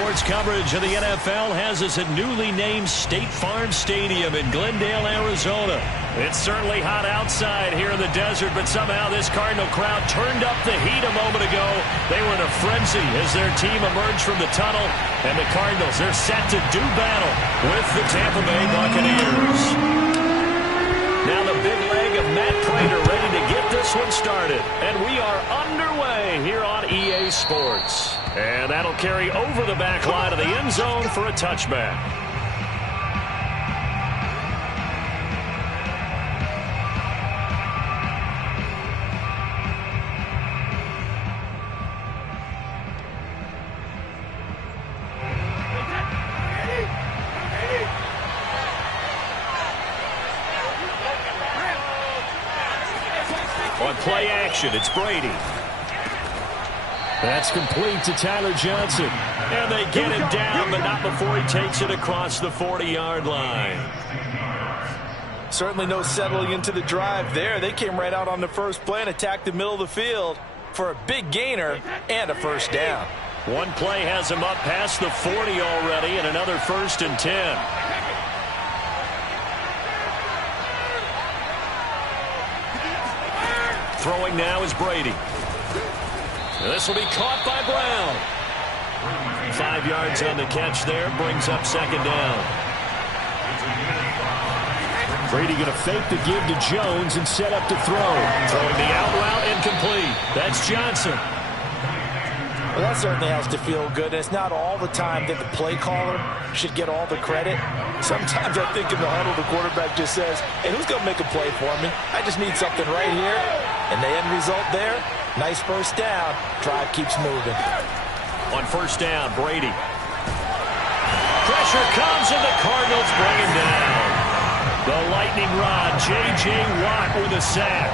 Sports coverage of the NFL has us at newly named State Farm Stadium in Glendale, Arizona. It's certainly hot outside here in the desert, but somehow this Cardinal crowd turned up the heat a moment ago. They were in a frenzy as their team emerged from the tunnel, and the Cardinals, they're set to do battle with the Tampa Bay Buccaneers. Now the big leg of Matt Pratt ready to get this one started, and we are underway here on EA Sports. And that'll carry over the back line of the end zone for a touchback. On play action, it's Brady. That's complete to Tyler Johnson. And they get him down, but not before he takes it across the 40-yard line. Certainly no settling into the drive there. They came right out on the first play and attacked the middle of the field for a big gainer and a first down. One play has him up past the 40 already, and another 1st and 10. Throwing now is Brady. This will be caught by Brown. 5 yards on the catch there, brings up 2nd down. Brady going to fake the give to Jones and set up to throw. Throwing the out route, incomplete. That's Johnson. Well, that certainly has to feel good. It's not all the time that the play caller should get all the credit. Sometimes I think in the huddle, the quarterback just says, hey, who's going to make a play for me? I just need something right here. And the end result there, nice first down. Drive keeps moving. On 1st down, Brady. Pressure comes, and the Cardinals bring him down. The lightning rod, J.J. Watt with a sack.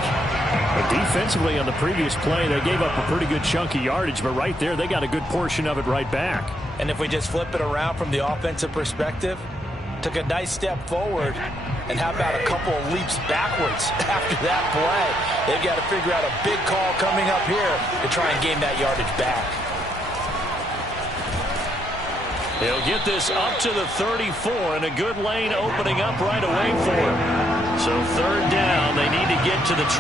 But defensively on the previous play, they gave up a pretty good chunk of yardage, but right there, they got a good portion of it right back. And if we just flip it around from the offensive perspective, took a nice step forward, and how about a couple of leaps backwards after that play? They've got to figure out a big call coming up here to try and gain that yardage back. He'll get this up to the 34, and a good lane opening up right away for him. So 3rd down, they need to get to the 28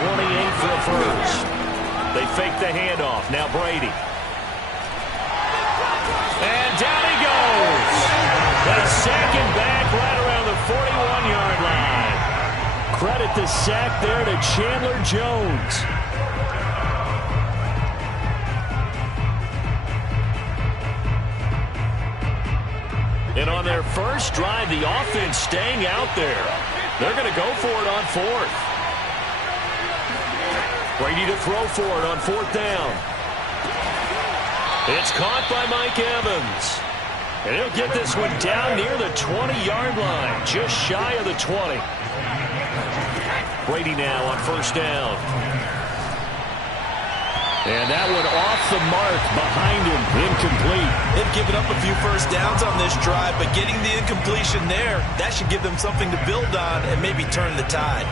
for a first. They fake the handoff. Now Brady. And down he goes. The 2nd back right around the 41-yard line. Credit the sack there to Chandler Jones. And on their first drive, the offense staying out there. They're going to go for it on 4th. Brady to throw for it on 4th down. It's caught by Mike Evans. And he'll get this one down near the 20-yard line, just shy of the 20. Brady now on 1st down. And that one off the mark behind him, incomplete. They've given up a few first downs on this drive, but getting the incompletion there, that should give them something to build on and maybe turn the tide.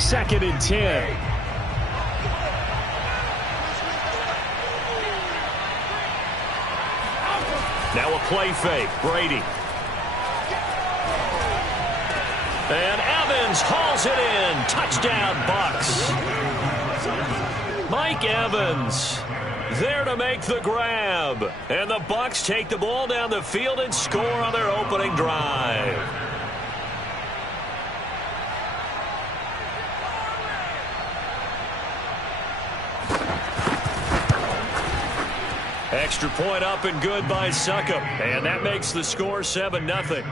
2nd and 10. Now a play fake, Brady. And Evans hauls it in. Touchdown, Bucs. Mike Evans there to make the grab. And the Bucs take the ball down the field and score on their opening drive. Extra point up and good by Succop. And that makes the score 7-0.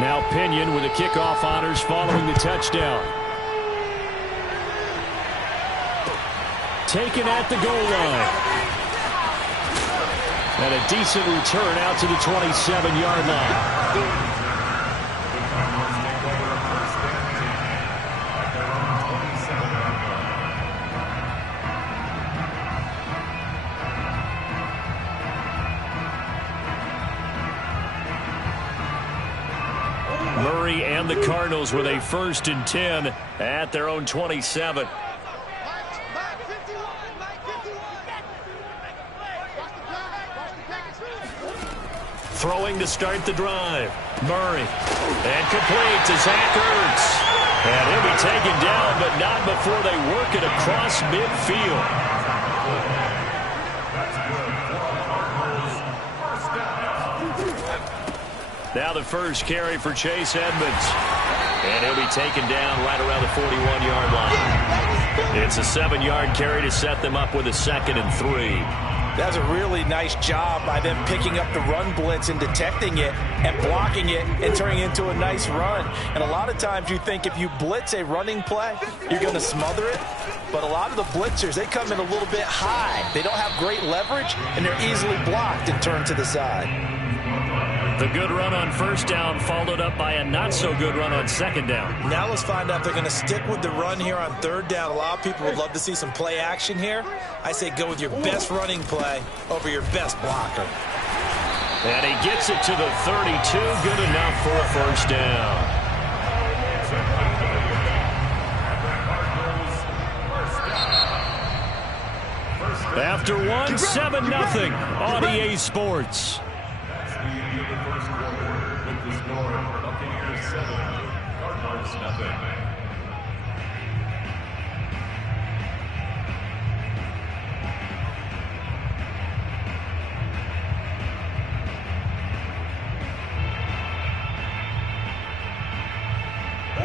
Now Pinion with the kickoff honors following the touchdown. Taken at the goal line. And a decent return out to the 27-yard line. Murray and the Cardinals with a 1st and 10 at their own 27. Throwing to start the drive. Murray. And complete to Zach Ertz. And he'll be taken down, but not before they work it across midfield. Now the first carry for Chase Edmonds. And he'll be taken down right around the 41-yard line. It's a 7-yard carry to set them up with a 2nd and 3. That's a really nice job by them picking up the run blitz and detecting it and blocking it and turning it into a nice run. And a lot of times you think if you blitz a running play, you're going to smother it. But a lot of the blitzers, they come in a little bit high. They don't have great leverage, and they're easily blocked and turned to the side. The good run on 1st down followed up by a not-so-good run on 2nd down. Now let's find out if they're going to stick with the run here on 3rd down. A lot of people would love to see some play action here. I say go with your best running play over your best blocker. And he gets it to the 32. Good enough for a 1st down. After 7-0 on EA Sports.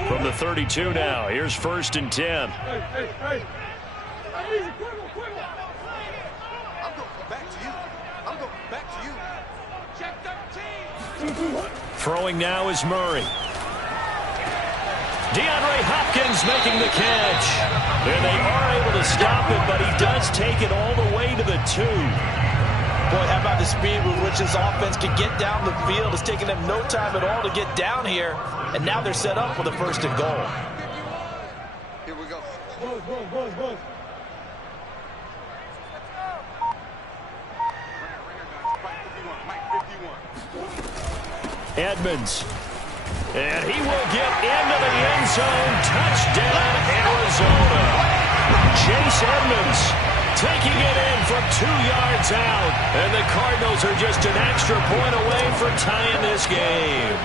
From the 32 now, here's 1st and 10. Hey. Throwing now is Murray. DeAndre Hopkins making the catch. And they are able to stop it, but he does take it all the way to the 2. Boy, how about the speed with which this offense can get down the field? It's taking them no time at all to get down here. And now they're set up for the 1st and goal. Here we go. Edmonds. And he will get into the end zone. Touchdown, Arizona. Chase Edmonds taking it in from 2 yards out. And the Cardinals are just an extra point away from tying this game.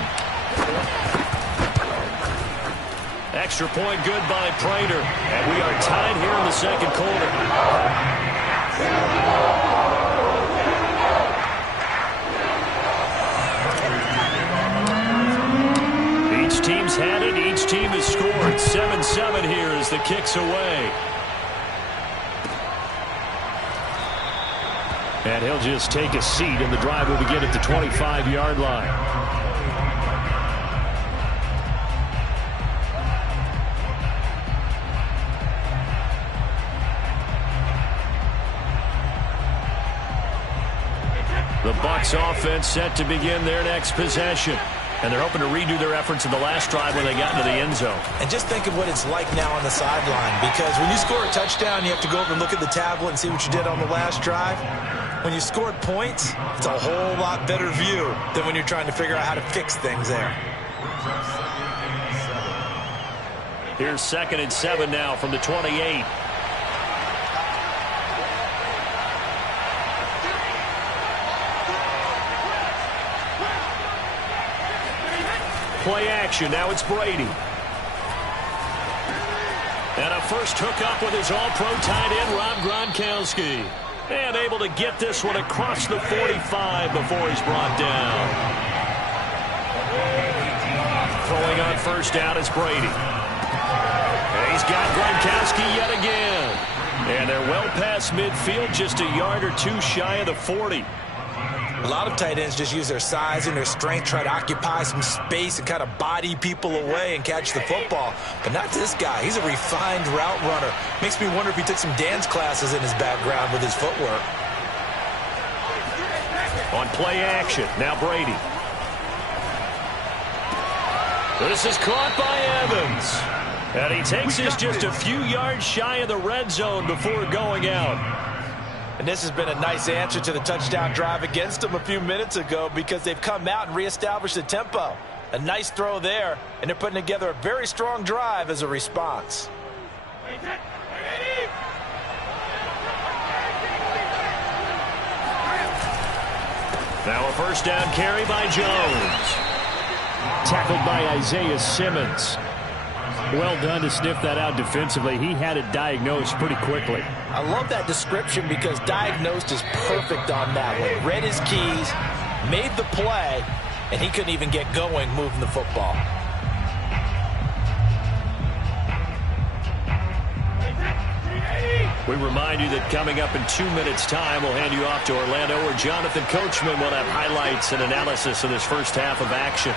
Extra point good by Prater. And we are tied here in the 2nd quarter. Each team's had it. Each team has scored. 7-7 here as the kick's away. And he'll just take a seat, and the drive will begin at the 25-yard line. The Bucs offense set to begin their next possession. And they're hoping to redo their efforts in the last drive when they got into the end zone. And just think of what it's like now on the sideline. Because when you score a touchdown, you have to go over and look at the tablet and see what you did on the last drive. When you scored points, it's a whole lot better view than when you're trying to figure out how to fix things there. Here's 2nd and 7 now from the 28. Play action. Now it's Brady. And a first hookup with his all-pro tight end, Rob Gronkowski. And able to get this one across the 45 before he's brought down. Throwing on 1st down is Brady. And he's got Gronkowski yet again. And they're well past midfield, just a yard or 2 shy of the 40. A lot of tight ends just use their size and their strength, try to occupy some space and kind of body people away and catch the football. But not this guy. He's a refined route runner. Makes me wonder if he took some dance classes in his background with his footwork. On play action, now Brady. This is caught by Evans. And he takes this just a few yards shy of the red zone before going out. And this has been a nice answer to the touchdown drive against them a few minutes ago because they've come out and reestablished the tempo. A nice throw there, and they're putting together a very strong drive as a response. Now a first down carry by Jones. Tackled by Isaiah Simmons. Well done to sniff that out defensively. He had it diagnosed pretty quickly. I love that description because diagnosed is perfect on that one. Read his keys, made the play, and he couldn't even get going moving the football. We remind you that coming up in 2 minutes' time, we'll hand you off to Orlando, where Jonathan Coachman will have highlights and analysis of this first half of action.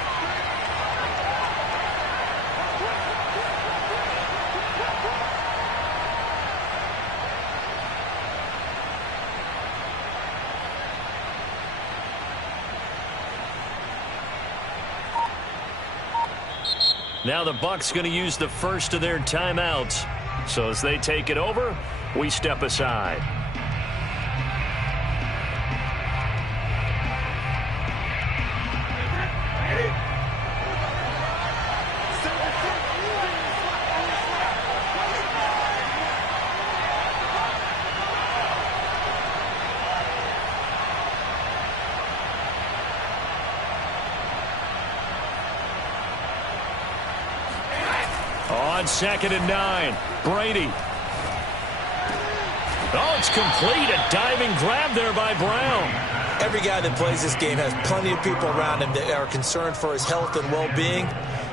Now the Bucs going to use the first of their timeouts. So as they take it over, we step aside. On 2nd and 9, Brady. Oh, it's complete. A diving grab there by Brown. Every guy that plays this game has plenty of people around him that are concerned for his health and well-being.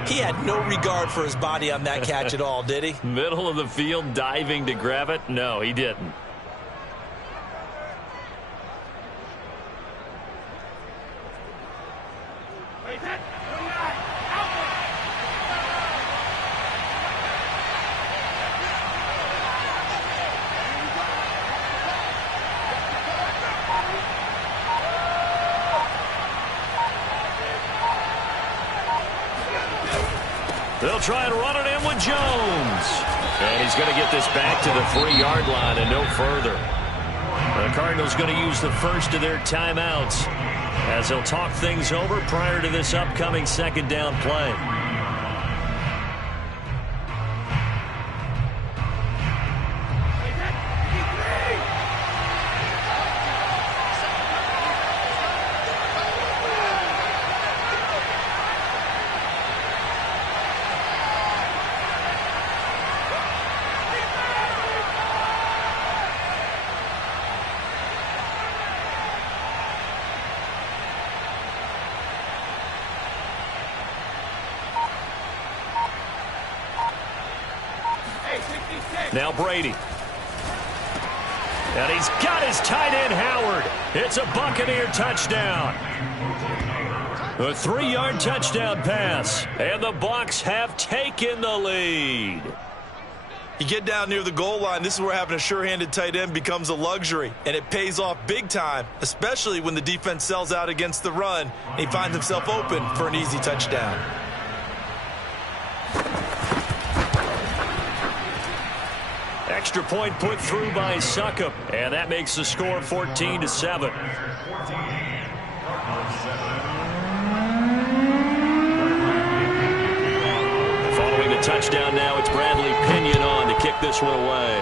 He had no regard for his body on that catch at all, did he? Middle of the field, diving to grab it? No, he didn't. They'll try and run it in with Jones. And he's going to get this back to the 3-yard line and no further. The Cardinals going to use the first of their timeouts as they'll talk things over prior to this upcoming second down play. Now Brady. And he's got his tight end, Howard. It's a Buccaneer touchdown. A 3-yard touchdown pass. And the Bucs have taken the lead. You get down near the goal line, this is where having a sure-handed tight end becomes a luxury. And it pays off big time, especially when the defense sells out against the run. And he finds himself open for an easy touchdown. Extra point put through by Succop, and that makes the score 14-7. Following the touchdown now, it's Bradley Pinion on to kick this one away.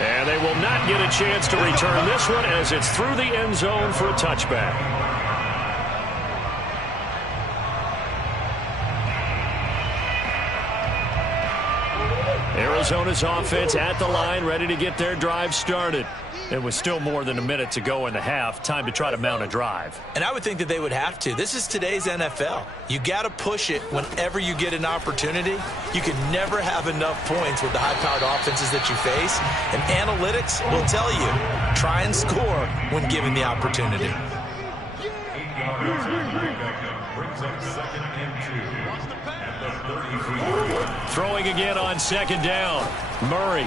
And they will not get a chance to return this one as it's through the end zone for a touchback. Arizona's offense at the line, ready to get their drive started. There was still more than a minute to go in the half. Time to try to mount a drive. And I would think that they would have to. This is today's NFL. You got to push it whenever you get an opportunity. You can never have enough points with the high-powered offenses that you face. And analytics will tell you, try and score when given the opportunity. Throwing again on 2nd down. Murray.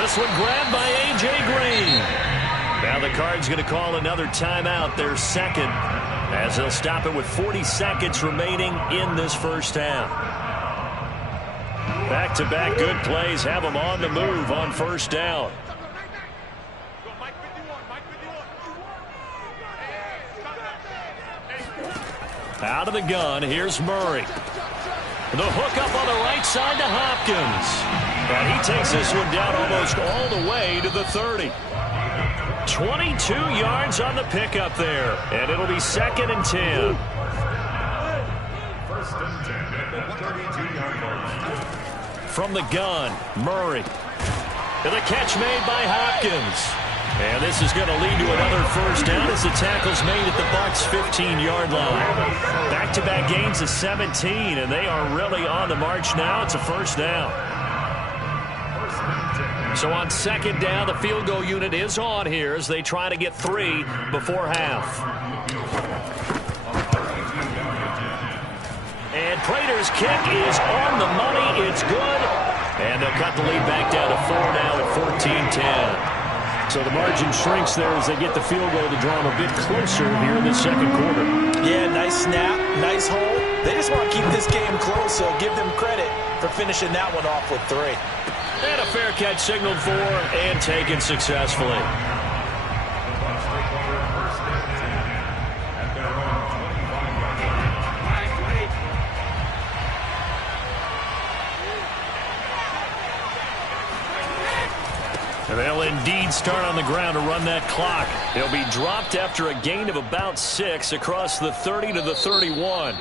This one grabbed by A.J. Green. Now the Cards going to call another timeout, their second, as they'll stop it with 40 seconds remaining in this first half. Back-to-back good plays have them on the move on first down. Out of the gun, here's Murray. The hook up on the right side to Hopkins. And he takes this one down almost all the way to the 30. 22 yards on the pickup there. And it'll be 2nd and 10. First and 10 at the 32-yard line. From the gun, Murray. And the catch made by Hopkins. And this is going to lead to another first down as the tackle's made at the Bucs' 15-yard line. Back-to-back gains of 17, and they are really on the march now. It's a first down. So on 2nd down, the field goal unit is on here as they try to get 3 before half. And Prater's kick is on the money. It's good. And they'll cut the lead back down to 4 now at 14-10. So the margin shrinks there as they get the field goal to draw them a bit closer here in the second quarter. Yeah, nice snap, nice hold. They just want to keep this game close, so give them credit for finishing that one off with 3. And a fair catch signaled for and taken successfully. And they'll indeed start on the ground to run that clock. They'll be dropped after a gain of about 6 across the 30 to the 31.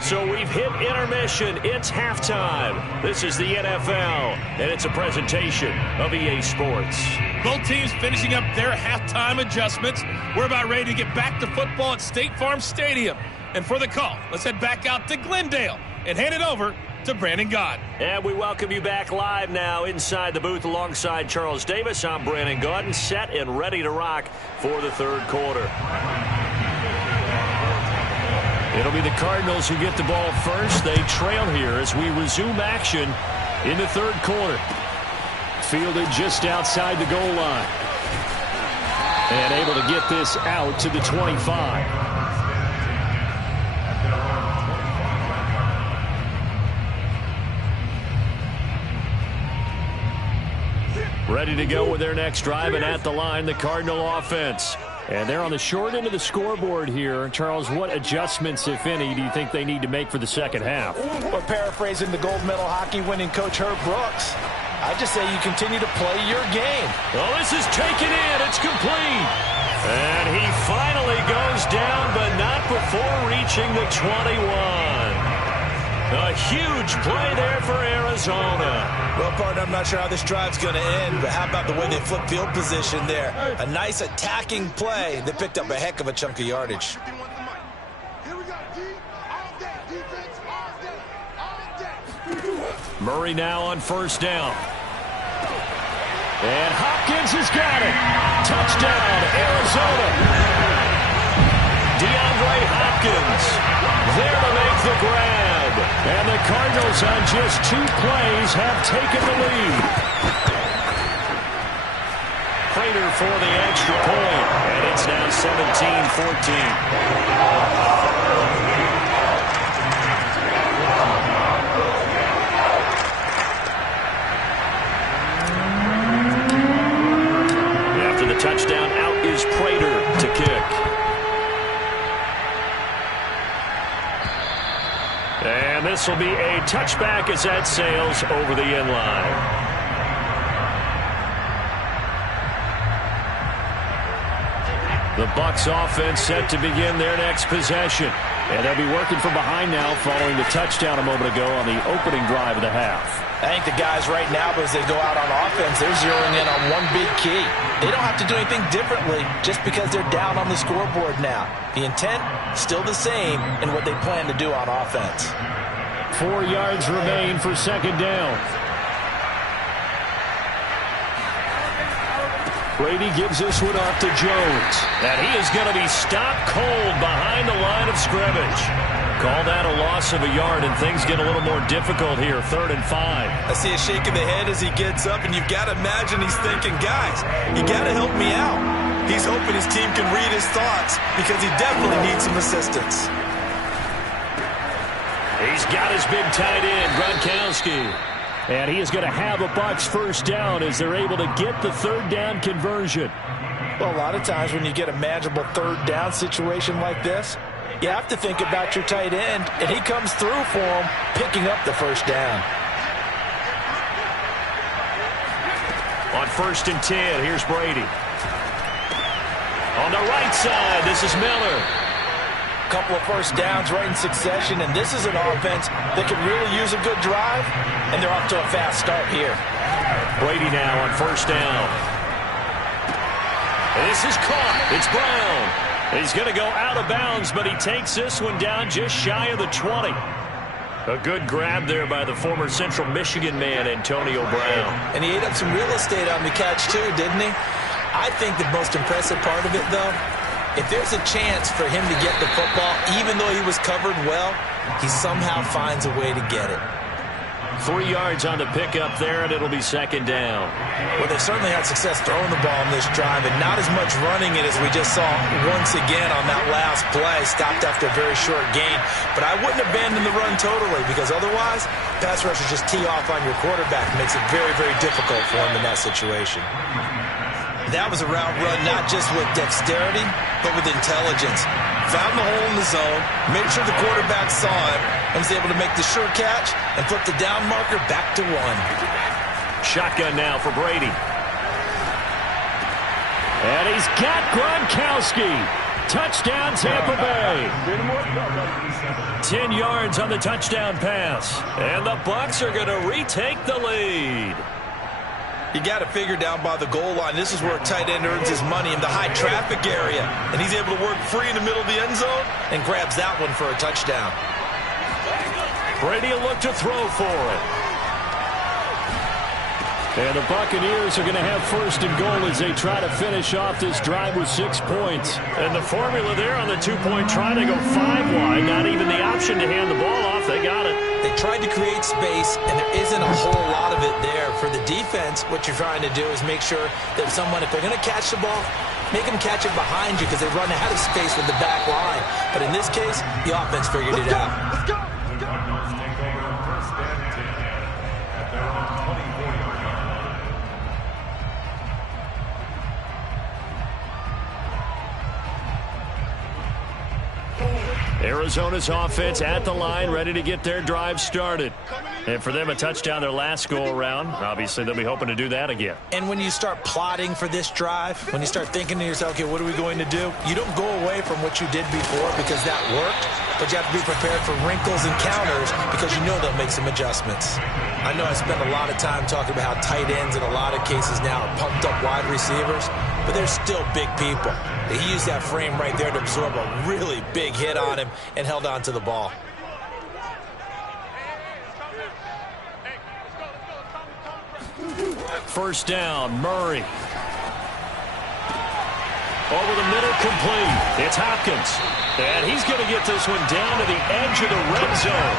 So we've hit intermission. It's halftime. This is the NFL, and it's a presentation of EA Sports. Both teams finishing up their halftime adjustments. We're about ready to get back to football at State Farm Stadium. And for the call, let's head back out to Glendale and hand it over to Brandon Gaudin. And we welcome you back live now inside the booth alongside Charles Davis. I'm Brandon Gaudin, set and ready to rock for the third quarter. It'll be the Cardinals who get the ball first. They trail here as we resume action in the third quarter. Fielded just outside the goal line. And able to get this out to the 25. Ready to go with their next drive, and at the line, the Cardinal offense. And they're on the short end of the scoreboard here. Charles, what adjustments, if any, do you think they need to make for the second half? Well, paraphrasing the gold medal hockey winning coach Herb Brooks, I just say you continue to play your game. Oh, this is taken in. It's complete. And he finally goes down, but not before reaching the 21. A huge play there for Arizona. Well, partner, I'm not sure how this drive's going to end, but how about the way they flip field position there? A nice attacking play that picked up a heck of a chunk of yardage. Murray now on first down. And Hopkins has got it. Touchdown, Arizona. DeAndre Hopkins there to make the grab. And the Cardinals on just 2 plays have taken the lead. Prater for the extra point. And it's now 17-14. Touchdown, out is Prater to kick. And this will be a touchback as that sails over the end line. The Bucs offense set to begin their next possession. And they'll be working from behind now following the touchdown a moment ago on the opening drive of the half. I think the guys right now, as they go out on offense, they're zeroing in on one big key. They don't have to do anything differently just because they're down on the scoreboard now. The intent, still the same in what they plan to do on offense. 4 yards remain for second down. Brady gives this one off to Jones. And he is going to be stopped cold behind the line of scrimmage. Call that a loss of a yard, and things get a little more difficult here. 3rd and 5. I see a shake of the head as he gets up, and you've got to imagine he's thinking, guys, you got to help me out. He's hoping his team can read his thoughts because he definitely needs some assistance. He's got his big tight end, Gronkowski. And he is going to have a Bucs first down as they're able to get the third down conversion. Well, a lot of times when you get a manageable third down situation like this, You have to think about your tight end, and he comes through for him, picking up the first down. On 1st and 10, here's Brady. On the right side, this is Miller. A couple of first downs right in succession, and this is an offense that could really use a good drive, and they're off to a fast start here. Brady now on 1st down. This is caught. It's Brown. He's going to go out of bounds, but he takes this one down just shy of the 20. A good grab there by the former Central Michigan man, Antonio Brown. And he ate up some real estate on the catch, too, didn't he? I think the most impressive part of it, though, if there's a chance for him to get the football, even though he was covered well, he somehow finds a way to get it. 3 yards on the pickup there, and it'll be 2nd down. Well, they certainly had success throwing the ball on this drive, and not as much running it as we just saw once again on that last play. Stopped after a very short gain. But I wouldn't abandon the run totally, because otherwise, pass rushers just tee off on your quarterback. It makes it very, very difficult for him in that situation. That was a route run not just with dexterity, but with intelligence. Found the hole in the zone, made sure the quarterback saw it, and was able to make the sure catch and flip the down marker back to 1. Shotgun now for Brady. And he's got Gronkowski. Touchdown, Tampa Bay. 10 yards on the touchdown pass. And the Bucs are going to retake the lead. You got to figure down by the goal line. This is where a tight end earns his money in the high traffic area. And he's able to work free in the middle of the end zone and grabs that one for a touchdown. Brady will look to throw for it. And the Buccaneers are going to have 1st and goal as they try to finish off this drive with 6 points. And the formula there on the 2-point try to go 5 wide. Not even the option to hand the ball off. They got it. They tried to create space, and there isn't a whole lot of it there. For the defense, what you're trying to do is make sure that if they're going to catch the ball, make them catch it behind you because they run out of space with the back line. But in this case, the offense figured it out. Let's go. Take over 1st and 10 at their own 24-yard line. Arizona's offense at the line, ready to get their drive started. And for them, a touchdown their last go-around. Obviously, they'll be hoping to do that again. And when you start plotting for this drive, when you start thinking to yourself, okay, what are we going to do? You don't go away from what you did before because that worked, but you have to be prepared for wrinkles and counters because you know they'll make some adjustments. I know I spend a lot of time talking about how tight ends in a lot of cases now are pumped up wide receivers, but they're still big people. He used that frame right there to absorb a really big hit on him and held on to the ball. First down, Murray. Over the middle, complete. It's Hopkins. And he's going to get this one down to the edge of the red zone.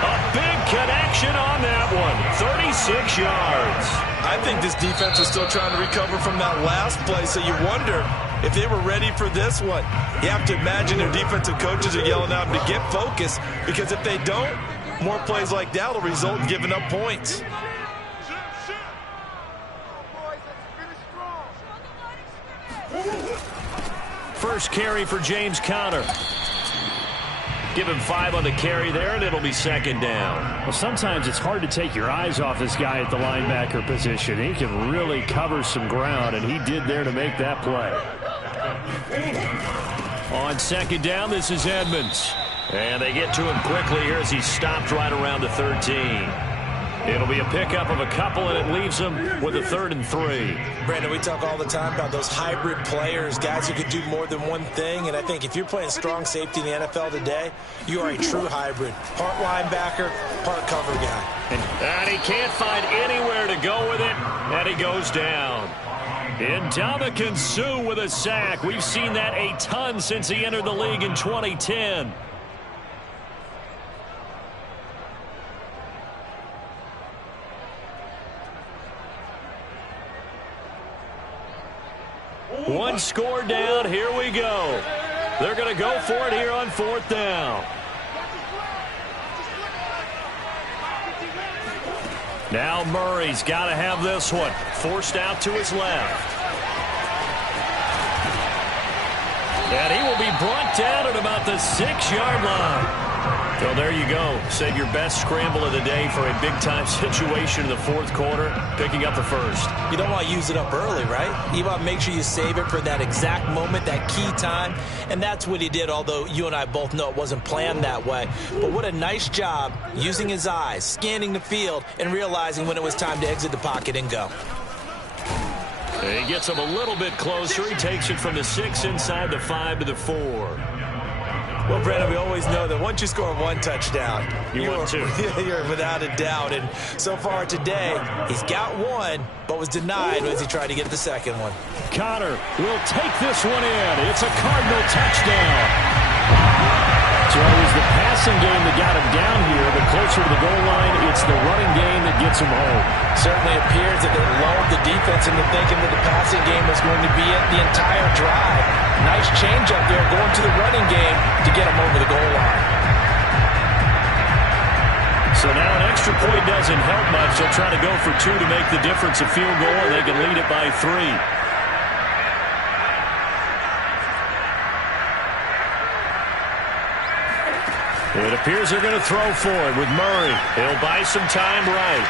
A big connection on that one. 36 yards. I think this defense is still trying to recover from that last play, so you wonder if they were ready for this one. You have to imagine their defensive coaches are yelling at them to get focused, because if they don't, more plays like that will result in giving up points. First carry for James Conner. Give him 5 on the carry there, and it'll be 2nd down. Well, sometimes it's hard to take your eyes off this guy at the linebacker position. He can really cover some ground, and he did there to make that play. On 2nd down, this is Edmonds. And they get to him quickly here as he's stopped right around the 13. It'll be a pickup of a couple, and it leaves them with a 3rd and 3. Brandon, we talk all the time about those hybrid players, guys who can do more than one thing, and I think if you're playing strong safety in the NFL today, you are a true hybrid. Part linebacker, part cover guy. And he can't find anywhere to go with it, and he goes down. Ndamukong Suh with a sack. We've seen that a ton since he entered the league in 2010. One score down. Here we go. They're going to go for it here on 4th down. Now Murray's got to have this one. Forced out to his left. And he will be brought down at about the 6-yard line. Well, there you go. Save your best scramble of the day for a big-time situation in the fourth quarter, picking up the first. You don't want to use it up early, right? You want to make sure you save it for that exact moment, that key time. And that's what he did, although you and I both know it wasn't planned that way. But what a nice job using his eyes, scanning the field, and realizing when it was time to exit the pocket and go. He gets him a little bit closer. He takes it from the 6 inside the 5 to the 4. Well, Brandon, we always know that once you score one touchdown, you won two. You're without a doubt. And so far today, he's got one, but was denied as he tried to get the second one. Connor will take this one in. It's a Cardinal touchdown. So it was the passing game that got him down here, but closer to the goal line, it's the running game that gets him home. Certainly appears that they lulled the defense into thinking that the passing game was going to be it the entire drive. Nice change up there going to the running game to get him over the goal line. So now an extra point doesn't help much. They'll try to go for 2 to make the difference a field goal, and they can lead it by 3. It appears they're going to throw for it with Murray. He'll buy some time right.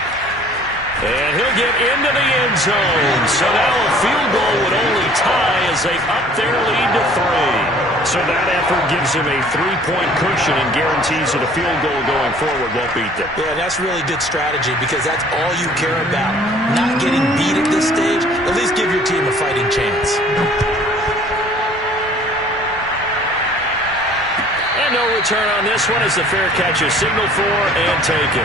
And he'll get into the end zone. So now a field goal would only tie as they up their lead to 3. So that effort gives him a 3-point cushion and guarantees that a field goal going forward won't beat them. Yeah, that's really good strategy because that's all you care about. Not getting beat at this stage. At least give your team a fighting chance. And no return on this one as the fair catch is signaled for and taken.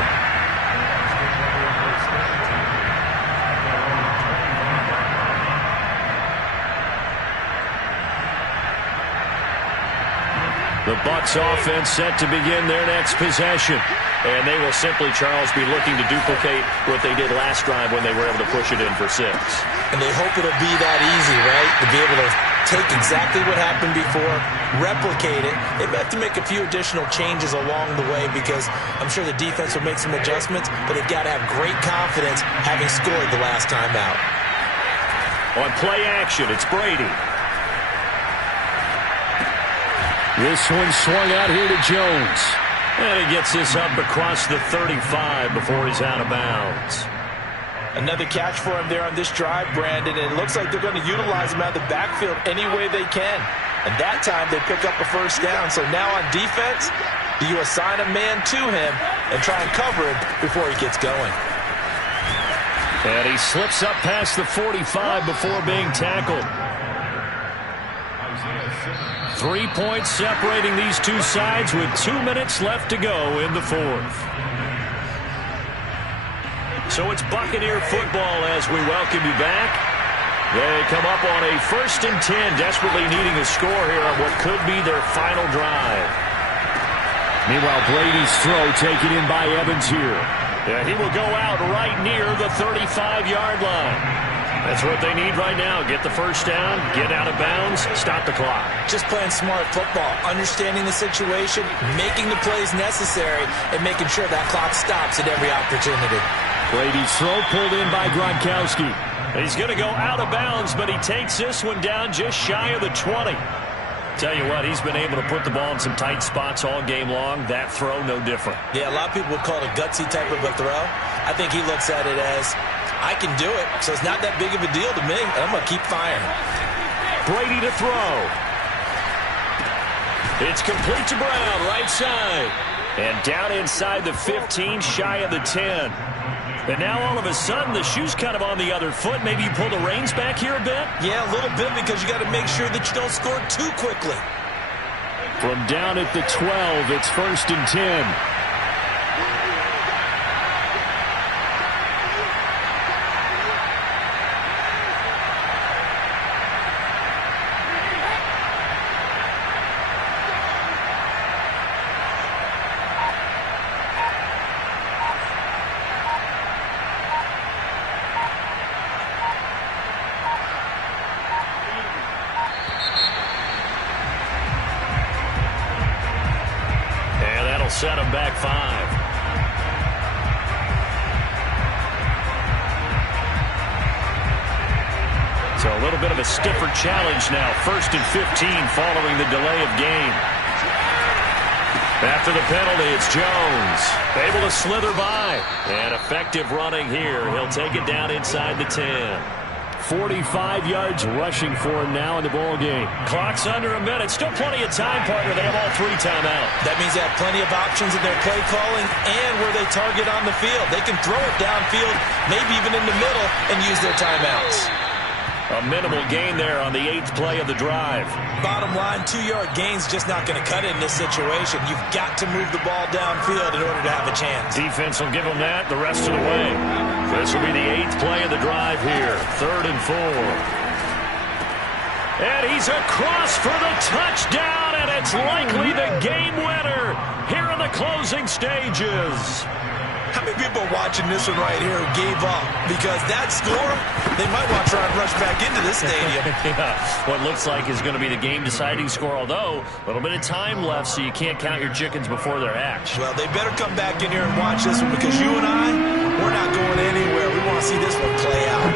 The Bucs offense set to begin their next possession. And they will simply, Charles, be looking to duplicate what they did last drive when they were able to push it in for 6. And they hope it'll be that easy, right? To be able to take exactly what happened before, replicate it. They may have to make a few additional changes along the way because I'm sure the defense will make some adjustments, but they've got to have great confidence having scored the last time out. On play action, it's Brady. This one swung out here to Jones. And he gets this up across the 35 before he's out of bounds. Another catch for him there on this drive, Brandon. And it looks like they're going to utilize him out of the backfield any way they can. And that time they pick up a first down. So now on defense, do you assign a man to him and try and cover him before he gets going? And he slips up past the 45 before being tackled. 3 points separating these two sides with 2 minutes left to go in the fourth. So it's Buccaneer football as we welcome you back. They come up on a 1st and 10, desperately needing a score here on what could be their final drive. Meanwhile, Brady's throw taken in by Evans here. Yeah, he will go out right near the 35-yard line. That's what they need right now. Get the first down, get out of bounds, stop the clock. Just playing smart football, understanding the situation, making the plays necessary, and making sure that clock stops at every opportunity. Brady's throw pulled in by Gronkowski. He's going to go out of bounds, but he takes this one down just shy of the 20. Tell you what, he's been able to put the ball in some tight spots all game long. That throw, no different. Yeah, a lot of people would call it a gutsy type of a throw. I think he looks at it as, I can do it, so it's not that big of a deal to me. I'm going to keep firing. Brady to throw. It's complete to Brown, right side. And down inside the 15, shy of the 10. And now all of a sudden, the shoe's kind of on the other foot. Maybe you pull the reins back here a bit? Yeah, a little bit because you got to make sure that you don't score too quickly. From down at the 12, it's 1st and 10. Set him back 5. So a little bit of a stiffer challenge now. 1st and 15 following the delay of game. After the penalty, it's Jones. Able to slither by. And effective running here. He'll take it down inside the 10. 45 yards rushing for him now in the ball game. Clock's under a minute. Still plenty of time, partner. They have all 3 timeouts. That means they have plenty of options in their play calling and where they target on the field. They can throw it downfield, maybe even in the middle, and use their timeouts. A minimal gain there on the 8th play of the drive. Bottom line, 2-yard gain's just not going to cut it in this situation. You've got to move the ball downfield in order to have a chance. Defense will give them that the rest of the way. This will be the 8th play of the drive here. 3rd and 4. And he's across for the touchdown, and it's likely the game winner here in the closing stages. How many people are watching this one right here who gave up? Because that score, they might want to try and rush back into this stadium. Yeah, what looks like is going to be the game-deciding score, although a little bit of time left, so you can't count your chickens before they're hatched. Well, they better come back in here and watch this one, because you and I, we're not going anywhere. We want to see this one play out.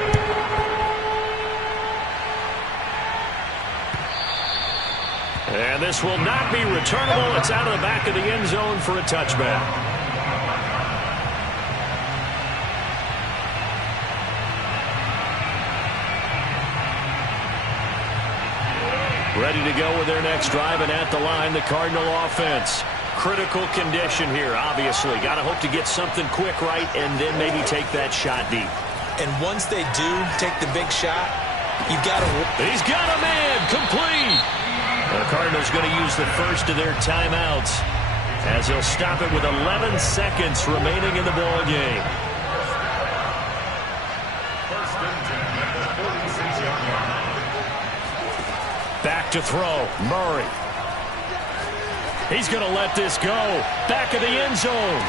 And this will not be returnable. It's out of the back of the end zone for a touchback. Ready to go with their next drive, and at the line, the Cardinal offense. Critical condition here, obviously. Got to hope to get something quick right and then maybe take that shot deep. And once they do take the big shot, you've got to... He's got a man, complete. The Cardinals going to use the first of their timeouts as he'll stop it with 11 seconds remaining in the ball game. Back to throw, Murray. He's going to let this go. Back of the end zone.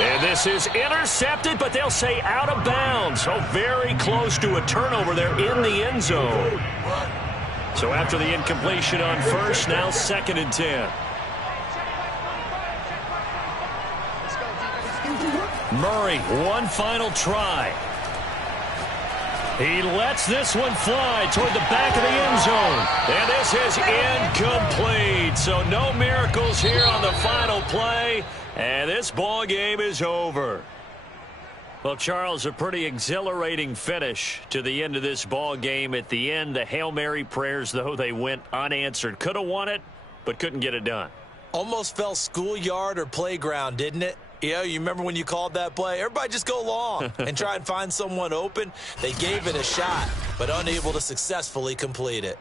And this is intercepted, but they'll say out of bounds. So very close to a turnover there in the end zone. So after the incompletion on first, now 2nd and 10. Murray, one final try. He lets this one fly toward the back of the end zone. And this is incomplete. So no miracles here on the final play. And this ball game is over. Well, Charles, a pretty exhilarating finish to the end of this ball game. At the end, the Hail Mary prayers, though, they went unanswered. Could have won it, but couldn't get it done. Almost felt schoolyard or playground, didn't it? Yeah, you remember when you called that play? Everybody just go long and try and find someone open. They gave it a shot, but unable to successfully complete it.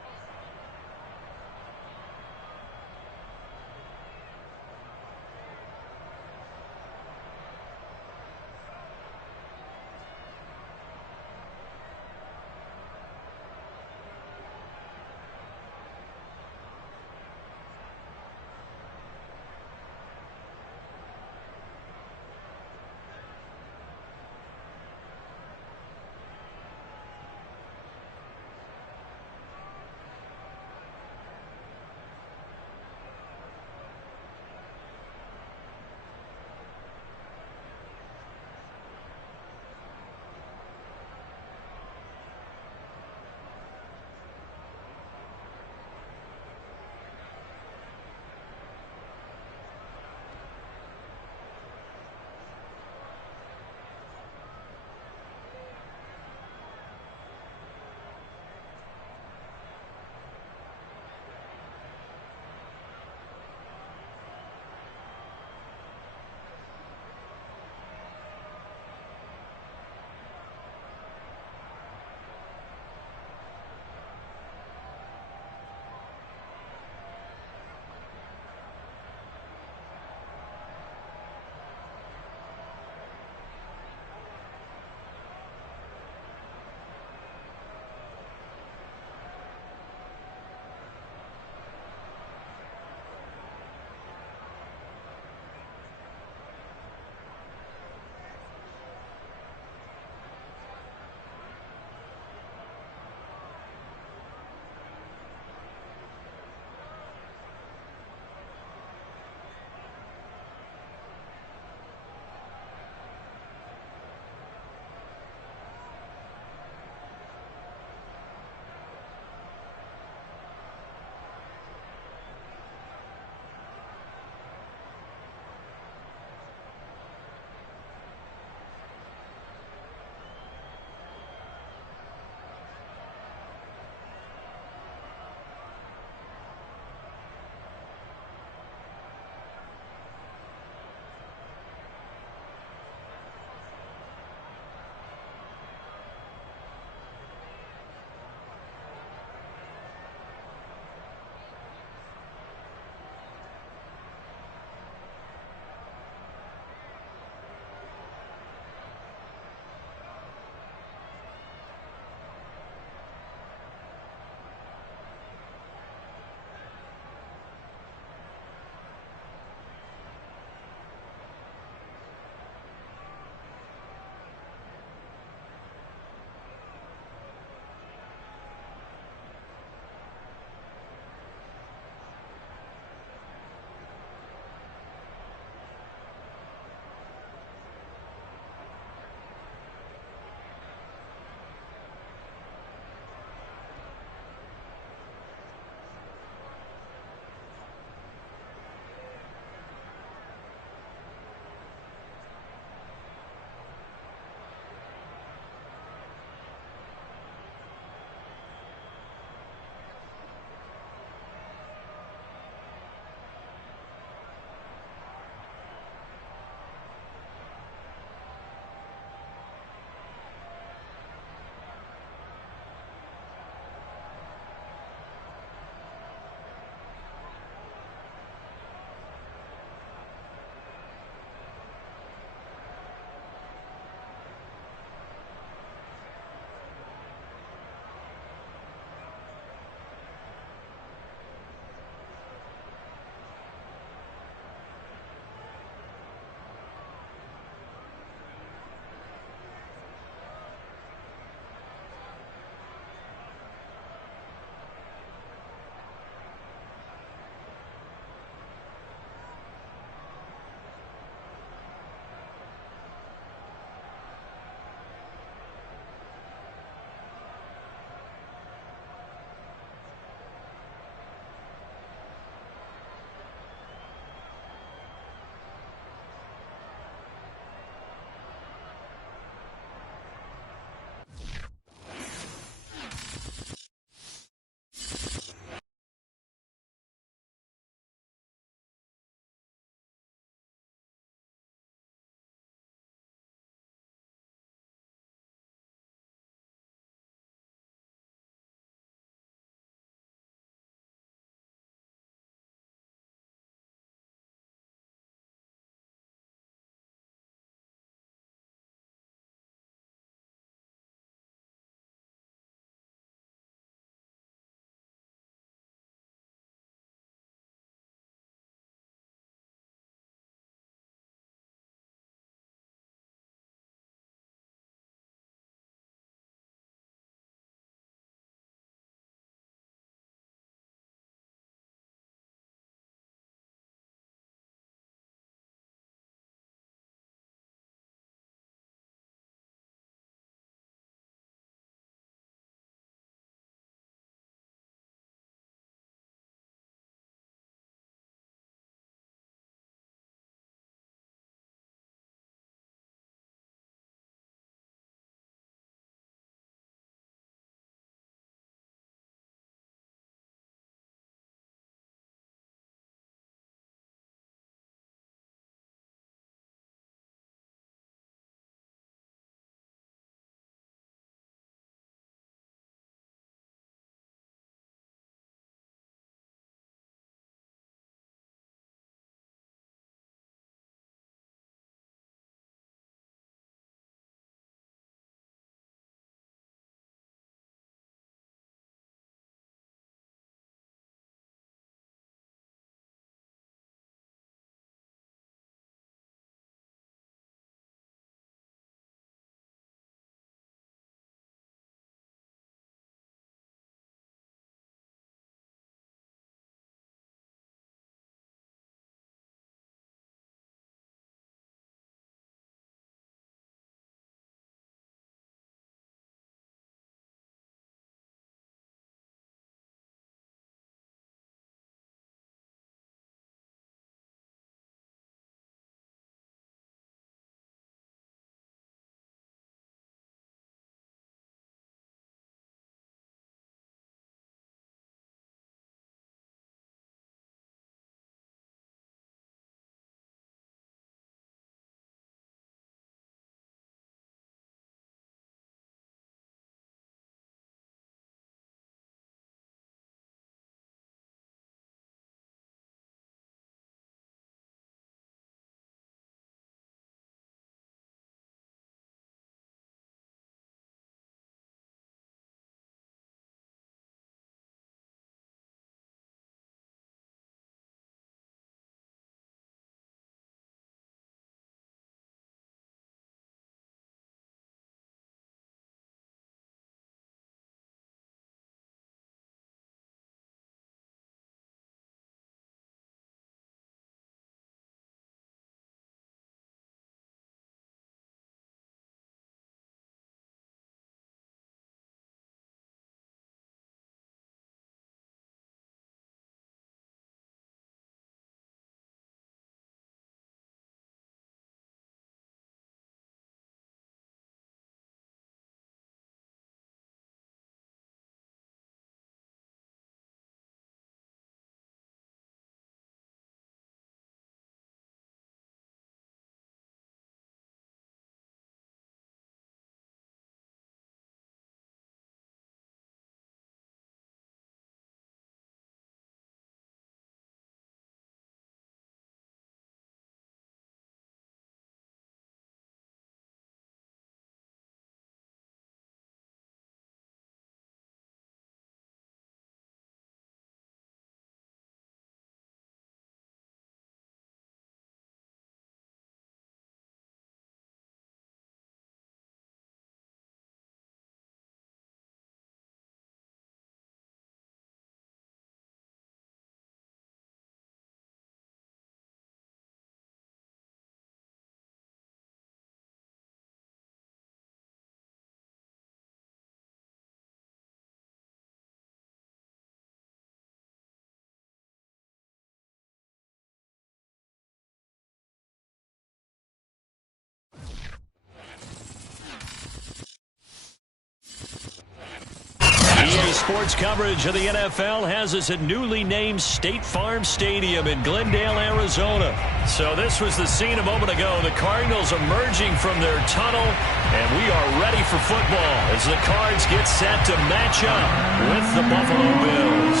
Sports coverage of the NFL has us at newly named State Farm Stadium in Glendale, Arizona. So this was the scene a moment ago. The Cardinals emerging from their tunnel, and we are ready for football as the Cards get set to match up with the Buffalo Bills.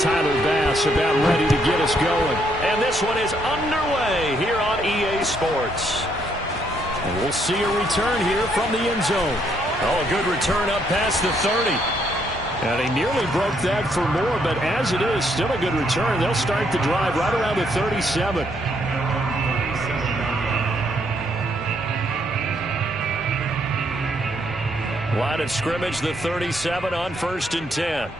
Tyler Bass about ready to get us going. And this one is underway here on EA Sports. And we'll see a return here from the end zone. Oh, a good return up past the 30. And he nearly broke that for more, but as it is, still a good return. They'll start the drive right around the 37. Line of scrimmage, the 37 on 1st and 10.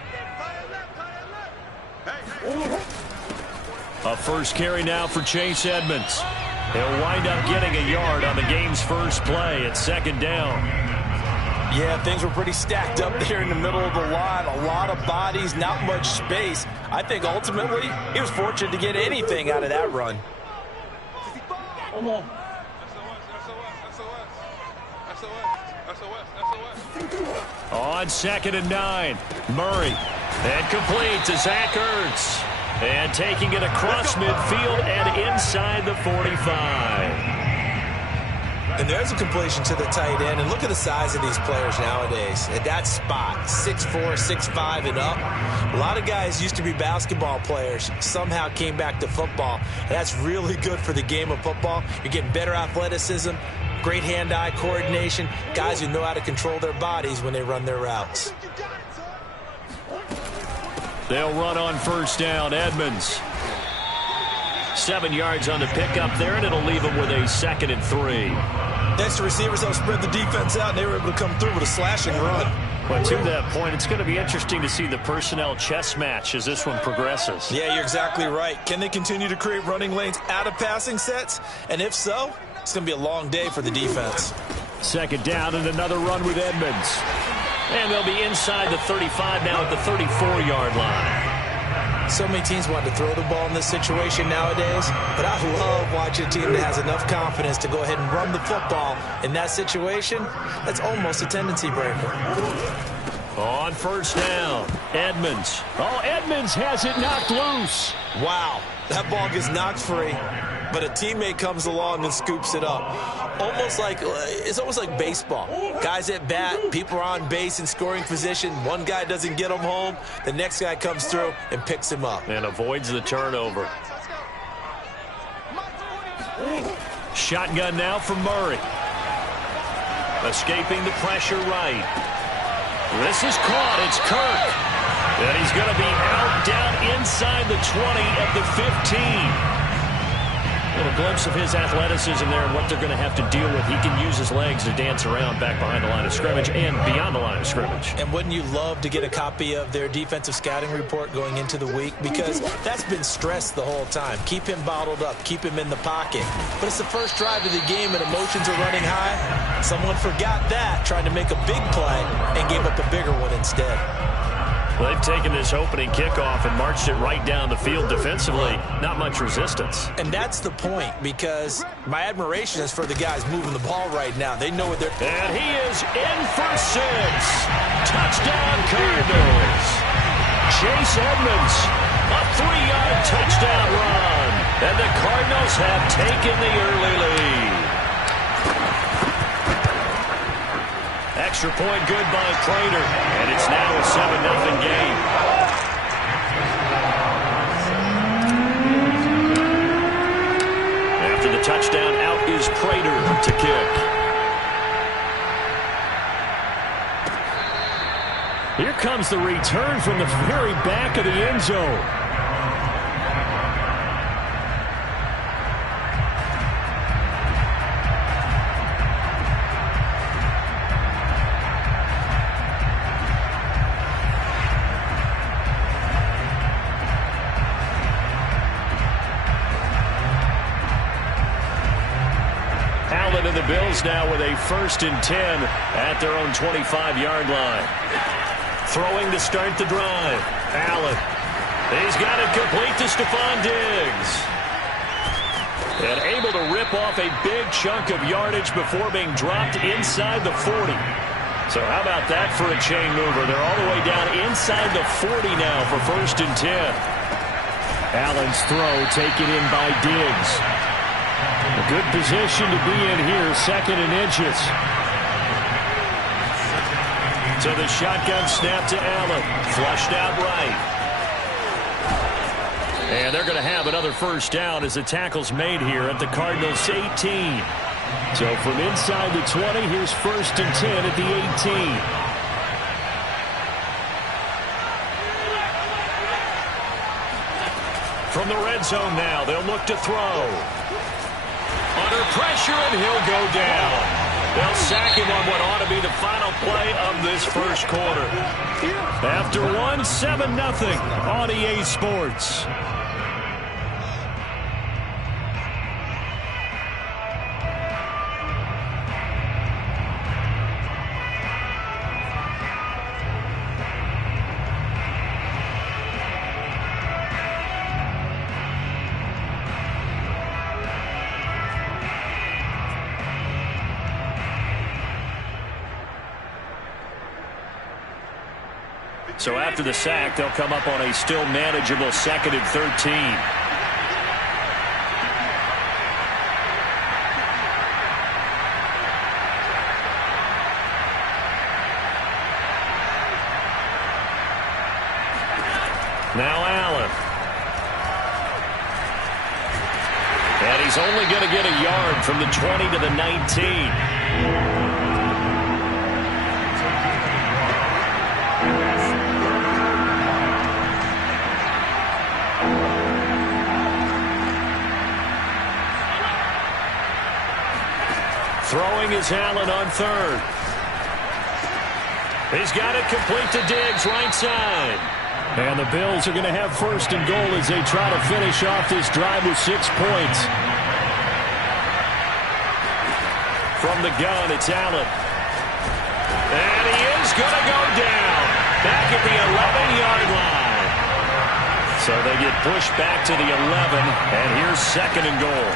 A first carry now for Chase Edmonds. He'll wind up getting a yard on the game's first play at 2nd down. Yeah, things were pretty stacked up there in the middle of the line. A lot of bodies, not much space. I think ultimately he was fortunate to get anything out of that run. On 2nd and 9, Murray. And complete to Zach Ertz. And taking it across midfield and inside the 45. And there's a completion to the tight end. And look at the size of these players nowadays. At that spot, 6'4", 6'5", and up. A lot of guys used to be basketball players, somehow came back to football. And that's really good for the game of football. You're getting better athleticism, great hand-eye coordination, guys who know how to control their bodies when they run their routes. They'll run on 1st down. Edmonds. 7 yards on the pickup there, and it'll leave them with a 2nd and 3. Next, the receivers helped spread the defense out, and they were able to come through with a slashing run. But to that point, it's going to be interesting to see the personnel chess match as this one progresses. Yeah, you're exactly right. Can they continue to create running lanes out of passing sets? And if so, it's going to be a long day for the defense. 2nd down and another run with Edmonds. And they'll be inside the 35 now at the 34-yard line. So many teams want to throw the ball in this situation nowadays, but I love watching a team that has enough confidence to go ahead and run the football in that situation. That's almost a tendency breaker. On 1st down, Edmonds. Oh, Edmonds has it knocked loose. Wow, that ball gets knocked free, but a teammate comes along and scoops it up. It's almost like baseball. Guys at bat, people are on base in scoring position. One guy doesn't get him home. The next guy comes through and picks him up. And avoids the turnover. Shotgun now for Murray. Escaping the pressure right. This is caught. It's Kirk. And he's going to be out down inside the 20 at the 15. A little glimpse of his athleticism there and what they're going to have to deal with. He can use his legs to dance around back behind the line of scrimmage and beyond the line of scrimmage. And wouldn't you love to get a copy of their defensive scouting report going into the week? Because that's been stressed the whole time. Keep him bottled up. Keep him in the pocket. But it's the first drive of the game and emotions are running high. Someone forgot that, trying to make a big play and gave up a bigger one instead. Well, they've taken this opening kickoff and marched it right down the field defensively. Not much resistance. And that's the point, because my admiration is for the guys moving the ball right now. They know what they're... And he is in for 6. Touchdown, Cardinals. Chase Edmonds, a 3-yard touchdown run. And the Cardinals have taken the early lead. Extra point good by Prater, and it's now a 7-0 game. After the touchdown, out is Prater to kick. Here comes the return from the very back of the end zone. And the Bills now with a 1st and 10 at their own 25-yard line. Throwing to start the drive. Allen. He's got it complete to Stephon Diggs. And able to rip off a big chunk of yardage before being dropped inside the 40. So how about that for a chain mover? They're all the way down inside the 40 now for 1st and 10. Allen's throw taken in by Diggs. A good position to be in here, 2nd and inches. So the shotgun snap to Allen. Flushed out right. And they're going to have another 1st down as the tackle's made here at the Cardinals' 18. So from inside the 20, here's 1st and 10 at the 18. From the red zone now, they'll look to throw. Under pressure, and he'll go down. They'll sack him on what ought to be the final play of this 1st quarter. After one, 7-0 on EA Sports. So after the sack, they'll come up on a still manageable 2nd and 13. Now Allen. And he's only going to get a yard from the 20 to the 19. Throwing is Allen on 3rd. He's got it complete to Diggs, right side. And the Bills are going to have 1st and goal as they try to finish off this drive with 6 points. From the gun, it's Allen. And he is going to go down. Back at the 11-yard line. So they get pushed back to the 11, and here's 2nd and goal.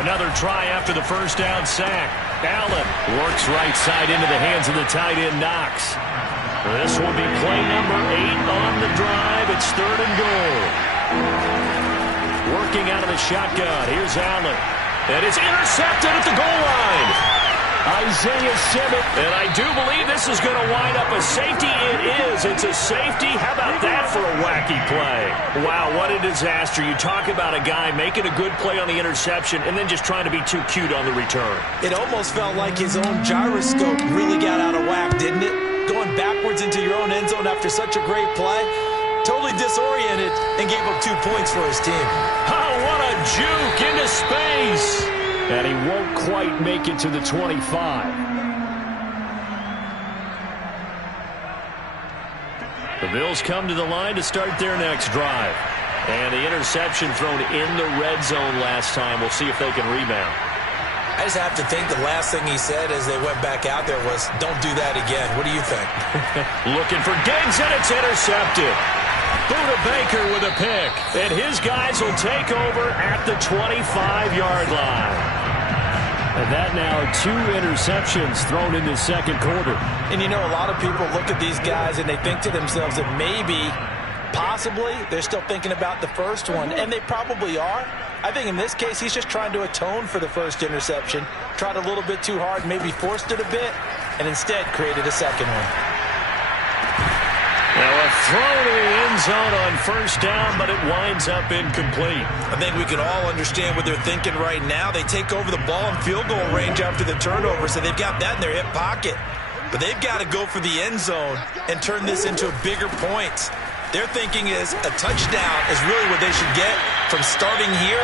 Another try after the 1st down sack. Allen works right side into the hands of the tight end Knox. This will be play number 8 on the drive. It's 3rd and goal. Working out of the shotgun. Here's Allen. And it's intercepted at the goal line. Isaiah Simmons. And I do believe this is going to wind up a safety. It is. It's a safety. How about that for a wacky play? Wow, what a disaster. You talk about a guy making a good play on the interception and then just trying to be too cute on the return. It almost felt like his own gyroscope really got out of whack, didn't it? Going backwards into your own end zone after such a great play. Totally disoriented and gave up 2 points for his team. Oh, what a juke into space. And he won't quite make it to the 25. The Bills come to the line to start their next drive. And the interception thrown in the red zone last time. We'll see if they can rebound. I just have to think the last thing he said as they went back out there was, don't do that again. What do you think? Looking for Diggs, and it's intercepted. Buda Baker with a pick. And his guys will take over at the 25-yard line. And that now 2 interceptions thrown in the 2nd quarter. And you know, a lot of people look at these guys and they think to themselves that maybe, possibly, they're still thinking about the first one. And they probably are. I think in this case, he's just trying to atone for the first interception. Tried a little bit too hard, maybe forced it a bit, and instead created a second one. Now a throw to the end zone on 1st down, but it winds up incomplete. I think we can all understand what they're thinking right now. They take over the ball in field goal range after the turnover, so they've got that in their hip pocket. But they've got to go for the end zone and turn this into bigger points. Their thinking is a touchdown is really what they should get from starting here.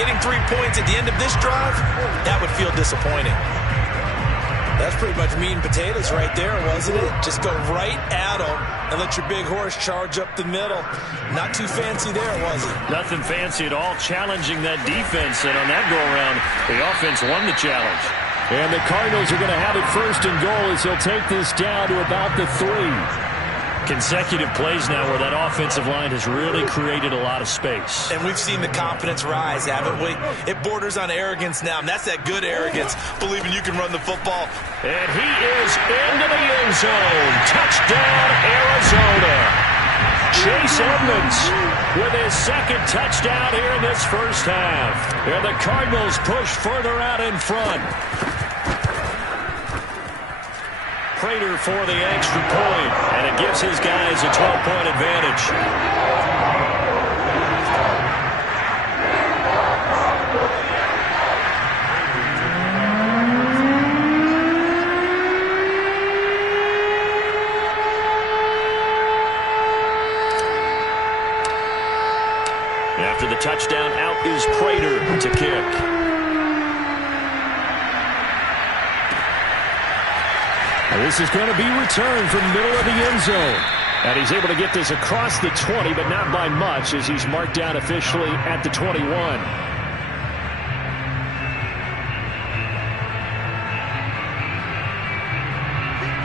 Getting 3 points at the end of this drive, that would feel disappointing. That's pretty much meat and potatoes right there, wasn't it? Just go right at them and let your big horse charge up the middle. Not too fancy there, was it? Nothing fancy at all, challenging that defense. And on that go-around, the offense won the challenge. And the Cardinals are going to have it 1st and goal as they'll take this down to about the 3. Consecutive plays now where that offensive line has really created a lot of space. And we've seen the confidence rise, haven't we? It borders on arrogance now, and that's that good arrogance, believing you can run the football. And he is into the end zone. Touchdown, Arizona. Chase Edmonds with his second touchdown here in this first half. And the Cardinals push further out in front. Prater for the extra point, and it gives his guys a 12-point advantage. After the touchdown, out is Prater to kick. This is going to be returned from the middle of the end zone. And he's able to get this across the 20, but not by much, as he's marked down officially at the 21.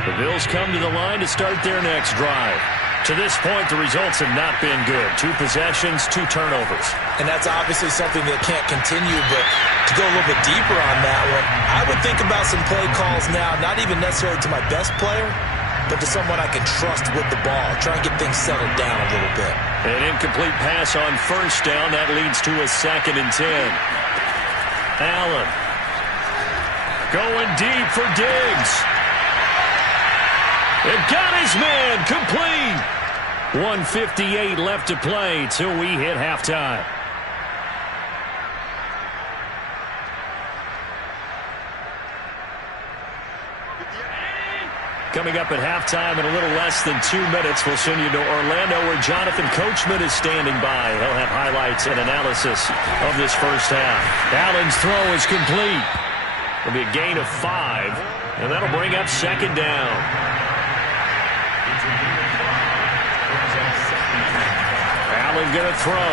The Bills come to the line to start their next drive. To this point, the results have not been good. 2 possessions, 2 turnovers. And that's obviously something that can't continue, but to go a little bit deeper on that one, I would think about some play calls now, not even necessarily to my best player, but to someone I can trust with the ball. Try and get things settled down a little bit. An incomplete pass on first down. That leads to a 2nd and 10. Allen going deep for Diggs. It got his man complete. 1:58 left to play till we hit halftime. Coming up at halftime in a little less than 2 minutes, we'll send you to Orlando where Jonathan Coachman is standing by. He'll have highlights and analysis of this first half. Allen's throw is complete. It'll be a gain of 5, and that'll bring up 2nd down. Allen going to throw.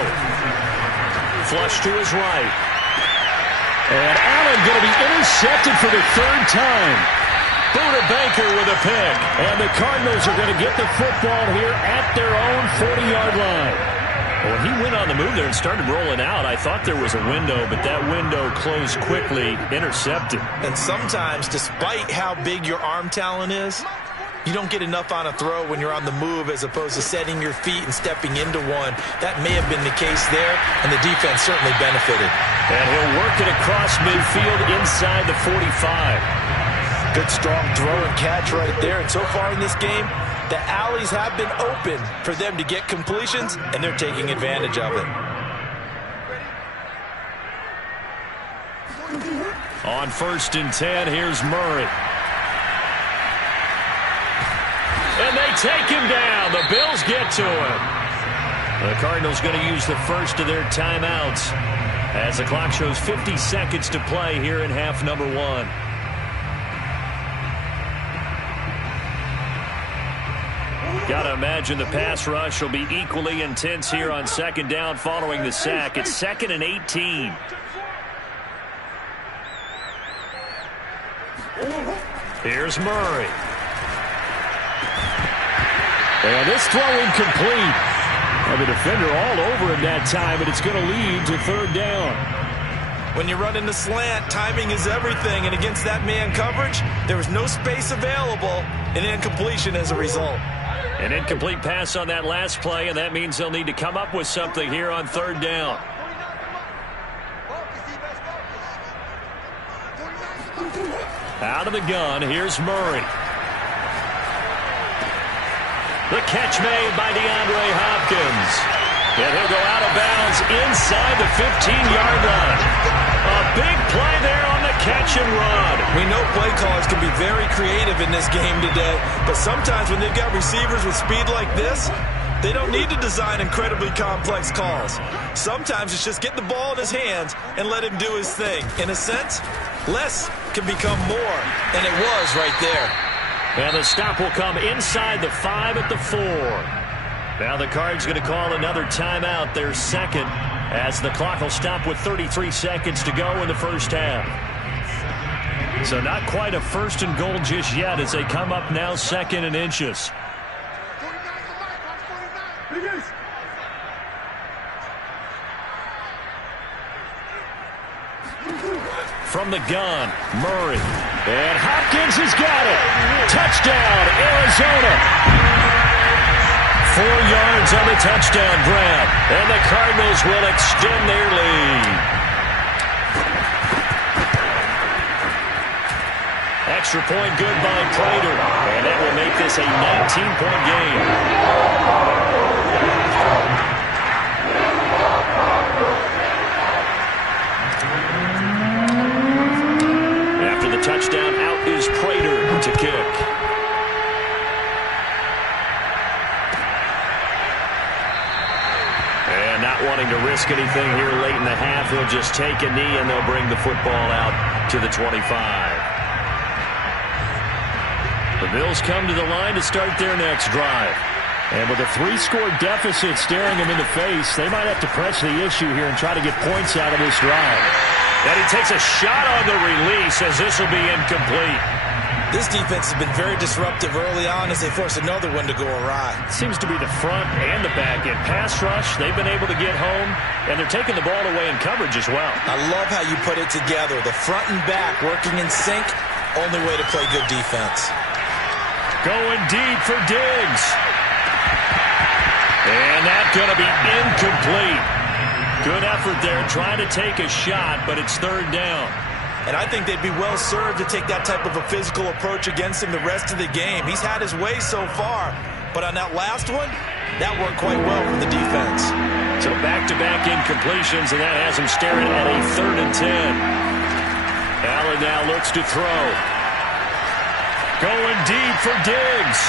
Flush to his right. And Allen going to be intercepted for the 3rd time. Buda Baker with a pick. And the Cardinals are going to get the football here at their own 40-yard line. When he went on the move there and started rolling out, I thought there was a window, but that window closed quickly, intercepted. And sometimes, despite how big your arm talent is, you don't get enough on a throw when you're on the move as opposed to setting your feet and stepping into one. That may have been the case there, and the defense certainly benefited. And he'll work it across midfield inside the 45. Good, strong throw and catch right there. And so far in this game, the alleys have been open for them to get completions, and they're taking advantage of it. On 1st and 10, here's Murray. And they take him down. The Bills get to him. The Cardinals going to use the first of their timeouts as the clock shows 50 seconds to play here in half number 1. Got to imagine the pass rush will be equally intense here on 2nd down following the sack. It's 2nd and 18. Here's Murray. And this throw incomplete. And the defender all over him that time, and it's going to lead to 3rd down. When you run in the slant, timing is everything, and against that man coverage, there was no space available, and incompletion as a result. An incomplete pass on that last play, and that means they'll need to come up with something here on 3rd down. Out of the gun, here's Murray. The catch made by DeAndre Hopkins. And he'll go out of bounds inside the 15-yard line. A big play there on the catch and run. We know play callers can be very creative in this game today, but sometimes when they've got receivers with speed like this, they don't need to design incredibly complex calls. Sometimes it's just get the ball in his hands and let him do his thing. In a sense, less can become more, and it was right there. And the stop will come inside the 5 at the 4. Now the Cards going to call another timeout, their 2nd, as the clock will stop with 33 seconds to go in the first half. So not quite a 1st and goal just yet as they come up now 2nd and inches. from the gun. Murray. And Hopkins has got it. Touchdown, Arizona. 4 yards on the touchdown grab. And the Cardinals will extend their lead. Extra point good by Prater. And that will make this a 19-point game. After the touchdown, out is Prater to kick. And not wanting to risk anything here late in the half, he'll just take a knee and they'll bring the football out to the 25. The Bills come to the line to start their next drive. And with a 3-score deficit staring them in the face, they might have to press the issue here and try to get points out of this drive. And he takes a shot on the release as this will be incomplete. This defense has been very disruptive early on as they force another one to go awry. Seems to be the front and the back end. Pass rush, they've been able to get home, and they're taking the ball away in coverage as well. I love how you put it together. The front and back working in sync, only way to play good defense. Going deep for Diggs. And that's going to be incomplete. Good effort there trying to take a shot, but it's 3rd down. And I think they'd be well served to take that type of a physical approach against him the rest of the game. He's had his way so far, but on that last one, that worked quite well for the defense. So back-to-back incompletions, and that has him staring at a 3rd and 10. Allen now looks to throw. Going deep for Diggs.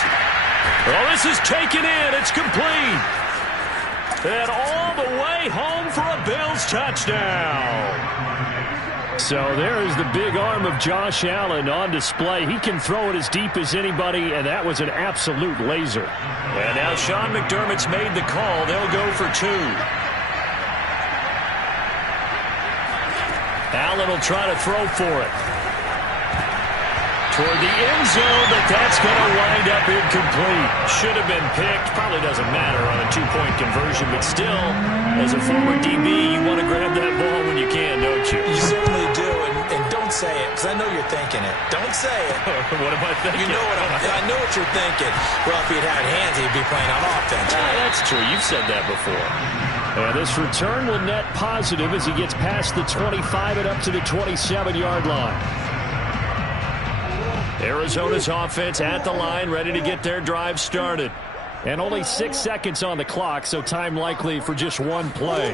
Oh, this is taken in. It's complete. And all the way home for a Bills touchdown. So there is the big arm of Josh Allen on display. He can throw it as deep as anybody, and that was an absolute laser. And now Sean McDermott's made the call. They'll go for 2. Allen will try to throw for it. Toward the end zone, but that's going to wind up incomplete. Should have been picked. Probably doesn't matter on a 2-point conversion, but still, as a former DB, you want to grab that ball when you can, don't you? You certainly do, and don't say it, because I know you're thinking it. Don't say it. What am I thinking? You know what I know what you're thinking. Well, if he'd had hands, he'd be playing on offense. Right? That's true. You've said that before. And this return will net positive as he gets past the 25 and up to the 27-yard line. Arizona's offense at the line, ready to get their drive started. And only 6 seconds on the clock, so time likely for just one play.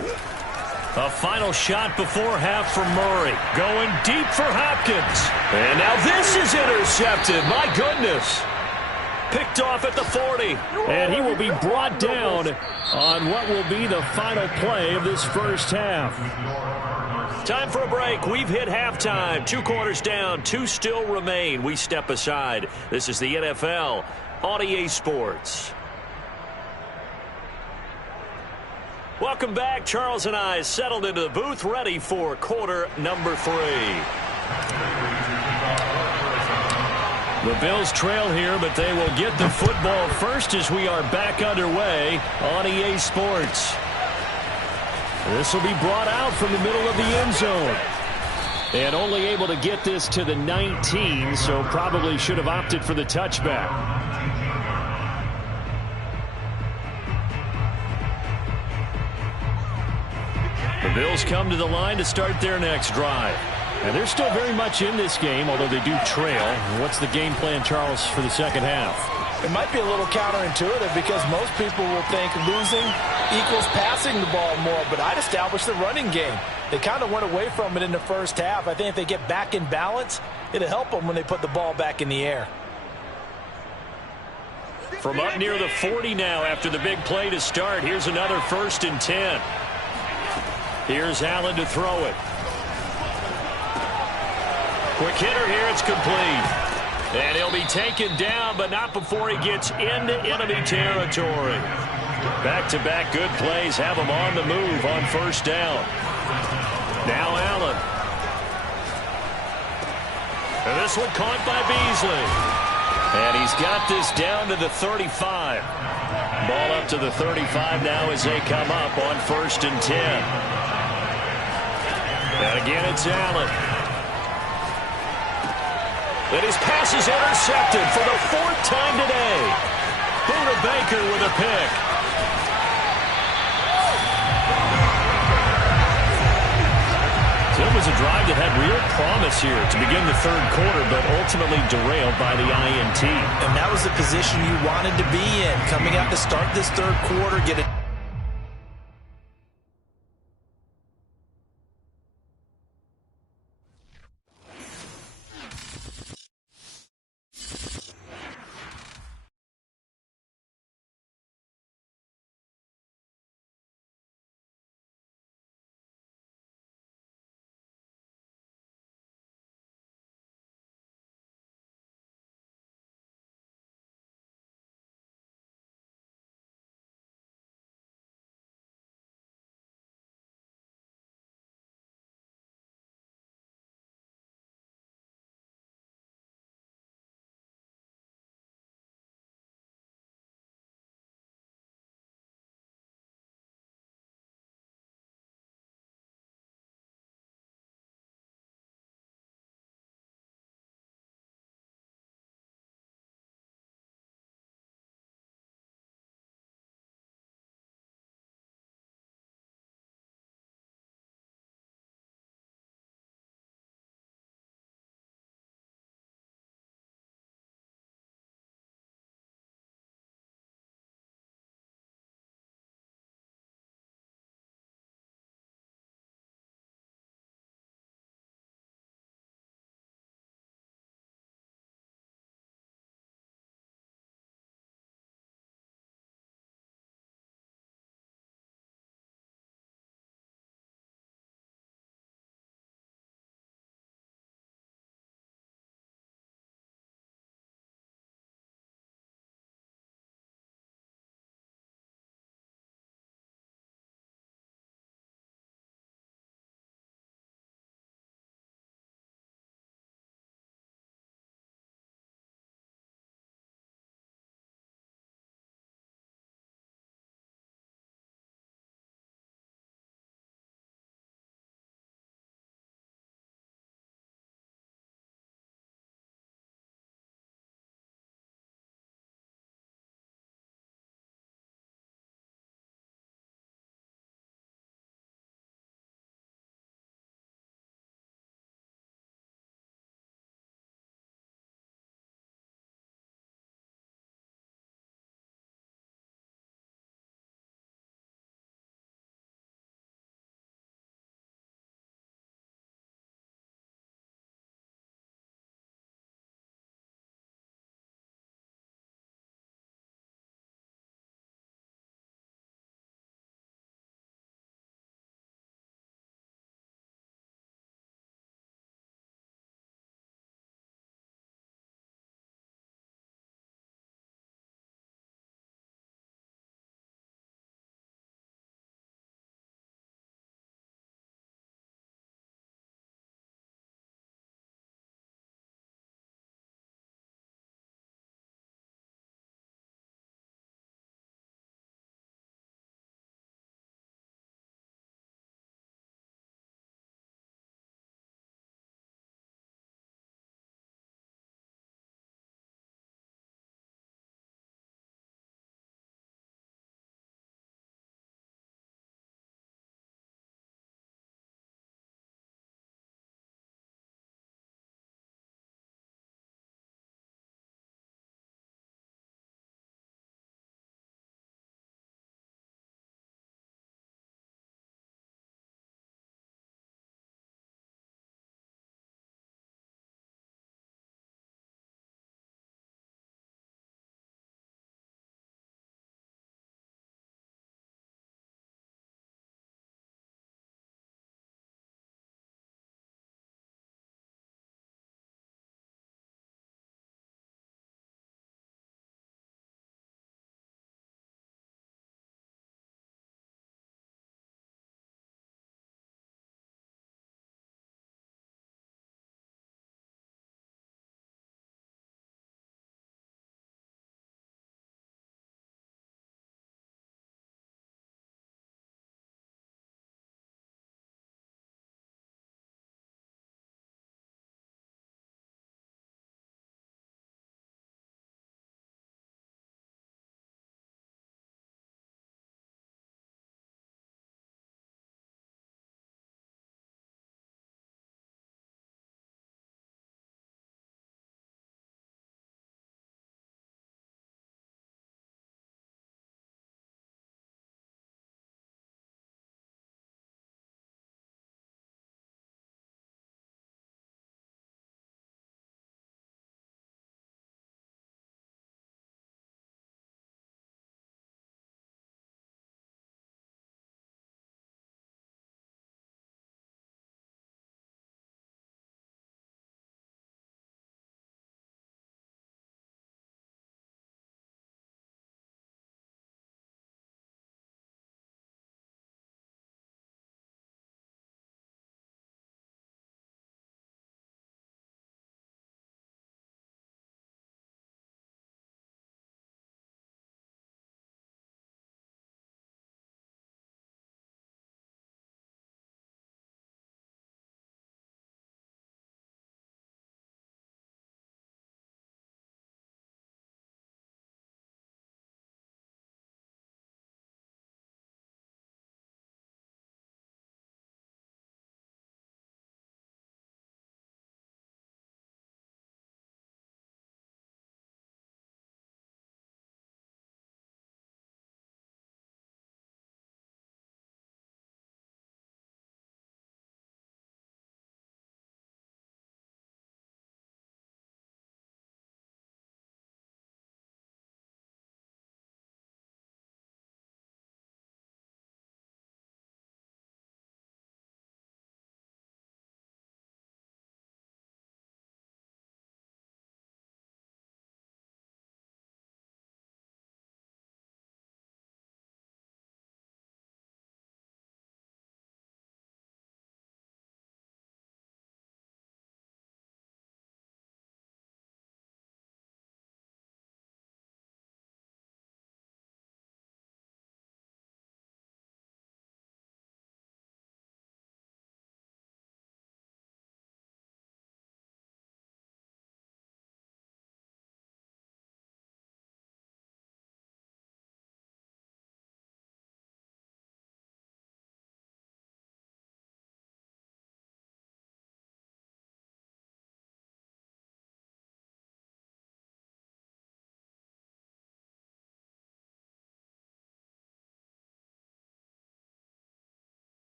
A final shot before half for Murray. Going deep for Hopkins. And now this is intercepted. My goodness. Picked off at the 40. And he will be brought down on what will be the final play of this first half. Time for a break. We've hit halftime. 2 quarters down. 2 still remain. We step aside. This is the NFL on EA Sports. Welcome back. Charles and I settled into the booth, ready for quarter number 3. The Bills trail here, but they will get the football first as we are back underway on EA Sports. This will be brought out from the middle of the end zone. And only able to get this to the 19, so probably should have opted for the touchback. The Bills come to the line to start their next drive. And they're still very much in this game, although they do trail. What's the game plan, Charles, for the second half? It might be a little counterintuitive because most people will think losing equals passing the ball more, but I'd establish the running game. They kind of went away from it in the first half. I think if they get back in balance, it'll help them when they put the ball back in the air. From up near the 40 now after the big play to start, here's another 1st and 10. Here's Allen to throw it. Quick hitter here, it's complete. And he'll be taken down, but not before he gets into enemy territory. Back-to-back good plays have him on the move on 1st down. Now Allen. And this one caught by Beasley. And he's got this down to the 35. Ball up to the 35 now as they come up on 1st and 10. And again, it's Allen. And his pass is intercepted for the 4th time today. Buda Baker with a pick. So it was a drive that had real promise here to begin the 3rd quarter, but ultimately derailed by the INT. And that was the position you wanted to be in. Coming out to start this 3rd quarter, get it.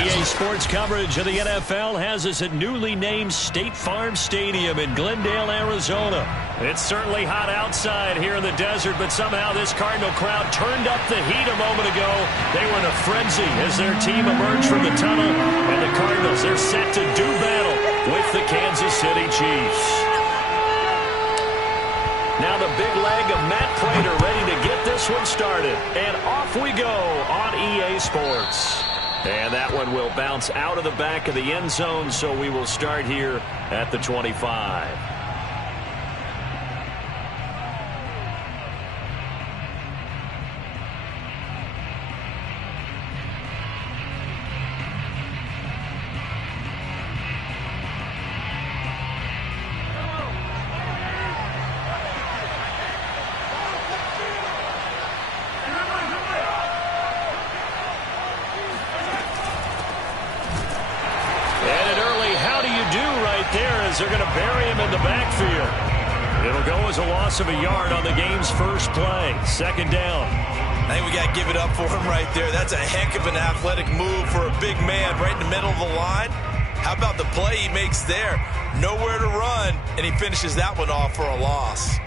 EA Sports coverage of the NFL has us at newly named State Farm Stadium in Glendale, Arizona. It's certainly hot outside here in the desert, but somehow this Cardinal crowd turned up the heat a moment ago. They were in a frenzy as their team emerged from the tunnel, and the Cardinals, they're set to do battle with the Kansas City Chiefs. Now the big leg of Matt Pratt ready to get this one started, and off we go on EA Sports. And that one will bounce out of the back of the end zone, so we will start here at the 25. They're going to bury him in the backfield. It'll go as a loss of a yard on the game's first play. Second down. I think we got to give it up for him right there. That's a heck of an athletic move for a big man right in the middle of the line. How about the play he makes there? Nowhere to run, and he finishes that one off for a loss.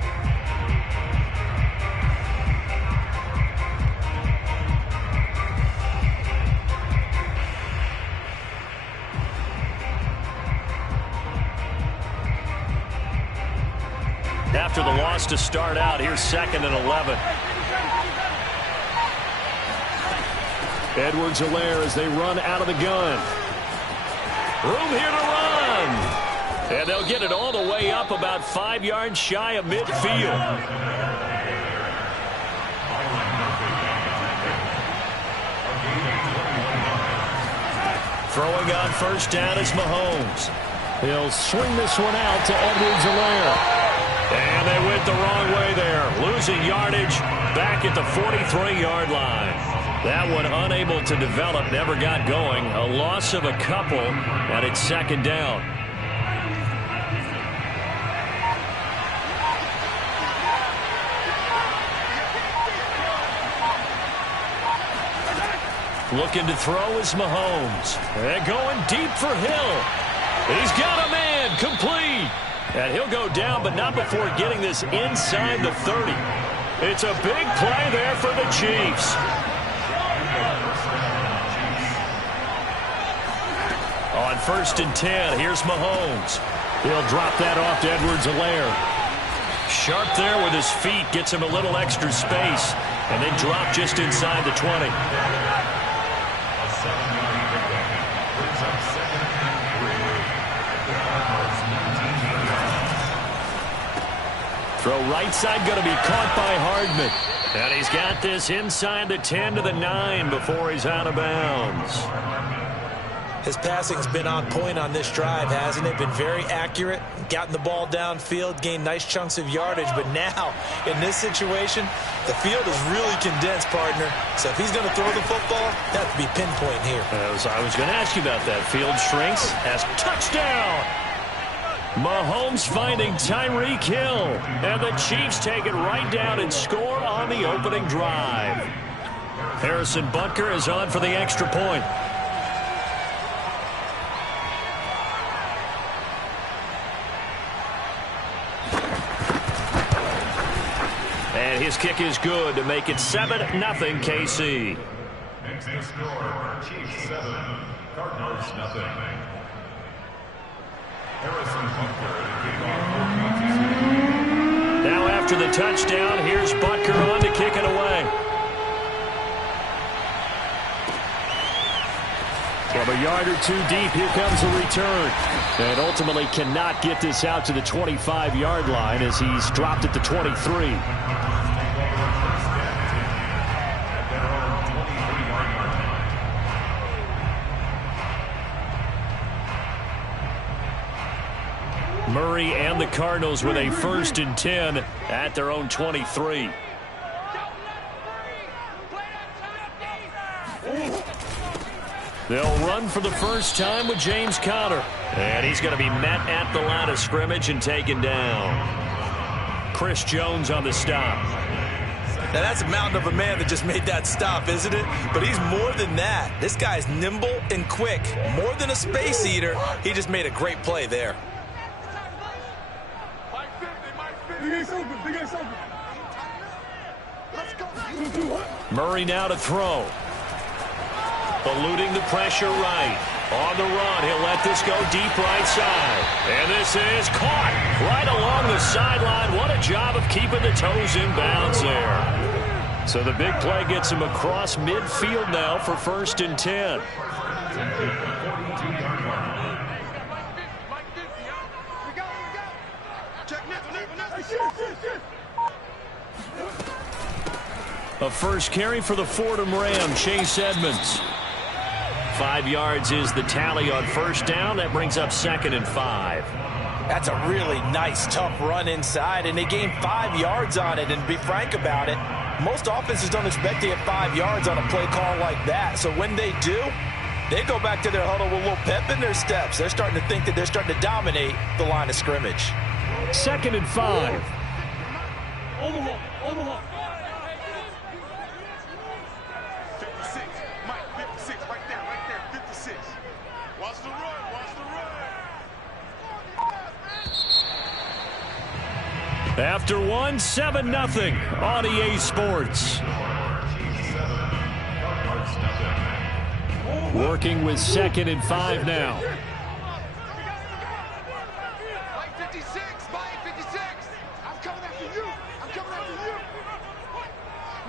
After the loss to start out, here's 2nd and 11. Edwards-Helaire as they run out of the gun. Room here to run. And they'll get it all the way up about 5 yards shy of midfield. Throwing on first down is Mahomes. He'll swing this one out to Edwards-Helaire. And they went the wrong way there, losing yardage back at the 43-yard line. That one unable to develop, never got going. A loss of a couple, and it's second down. Looking to throw is Mahomes. And going deep for Hill. He's got a man, complete. And he'll go down, but not before getting this inside the 30. It's a big play there for the Chiefs. On 1st and 10, here's Mahomes. He'll drop that off to Edwards-Helaire. Sharp there with his feet, gets him a little extra space, and then drop just inside the 20. Throw right side, going to be caught by Hardman. And he's got this inside the 10 to the 9 before he's out of bounds. His passing's been on point on this drive, hasn't it? Been very accurate, gotten the ball downfield, gained nice chunks of yardage. But now, in this situation, the field is really condensed, partner. So if he's going to throw the football, that would be pinpoint here. I was going to ask you about that. Field shrinks as touchdown. Mahomes finding Tyreek Hill. And the Chiefs take it right down and score on the opening drive. Harrison Butker is on for the extra point. And his kick is good to make it 7-0 KC. Next to score, Chiefs 7, Cardinals 0. Harrison Butker to kick off for Kansas City. Now after the touchdown, here's Butker on to kick it away. From a yard or two deep, here comes a return. And ultimately cannot get this out to the 25-yard line as he's dropped at the 23. Murray and the Cardinals with a 1st and 10 at their own 23. They'll run for the first time with James Conner. And he's going to be met at the line of scrimmage and taken down. Chris Jones on the stop. Now, that's a mountain of a man that just made that stop, isn't it? But he's more than that. This guy's nimble and quick. More than a space eater. He just made a great play there. Murray now to throw. Eluding the pressure right. On the run, he'll let this go deep right side. And this is caught right along the sideline. What a job of keeping the toes in bounds there. So the big play gets him across midfield now for 1st and 10. A first carry for the Fordham Ram, Chase Edmonds. 5 yards is the tally on 1st down. That brings up 2nd and 5. That's a really nice, tough run inside, and they gained 5 yards on it. And to be frank about it, most offenses don't expect to get 5 yards on a play call like that. So when they do, they go back to their huddle with a little pep in their steps. They're starting to think that they're starting to dominate the line of scrimmage. 2nd and 5. Omaha. 56. Mike, 56. Right there. 56. Watch the run. After 1, 7-0 on EA Sports. Working with 2nd and 5 now. Mike 56. I'm coming after you.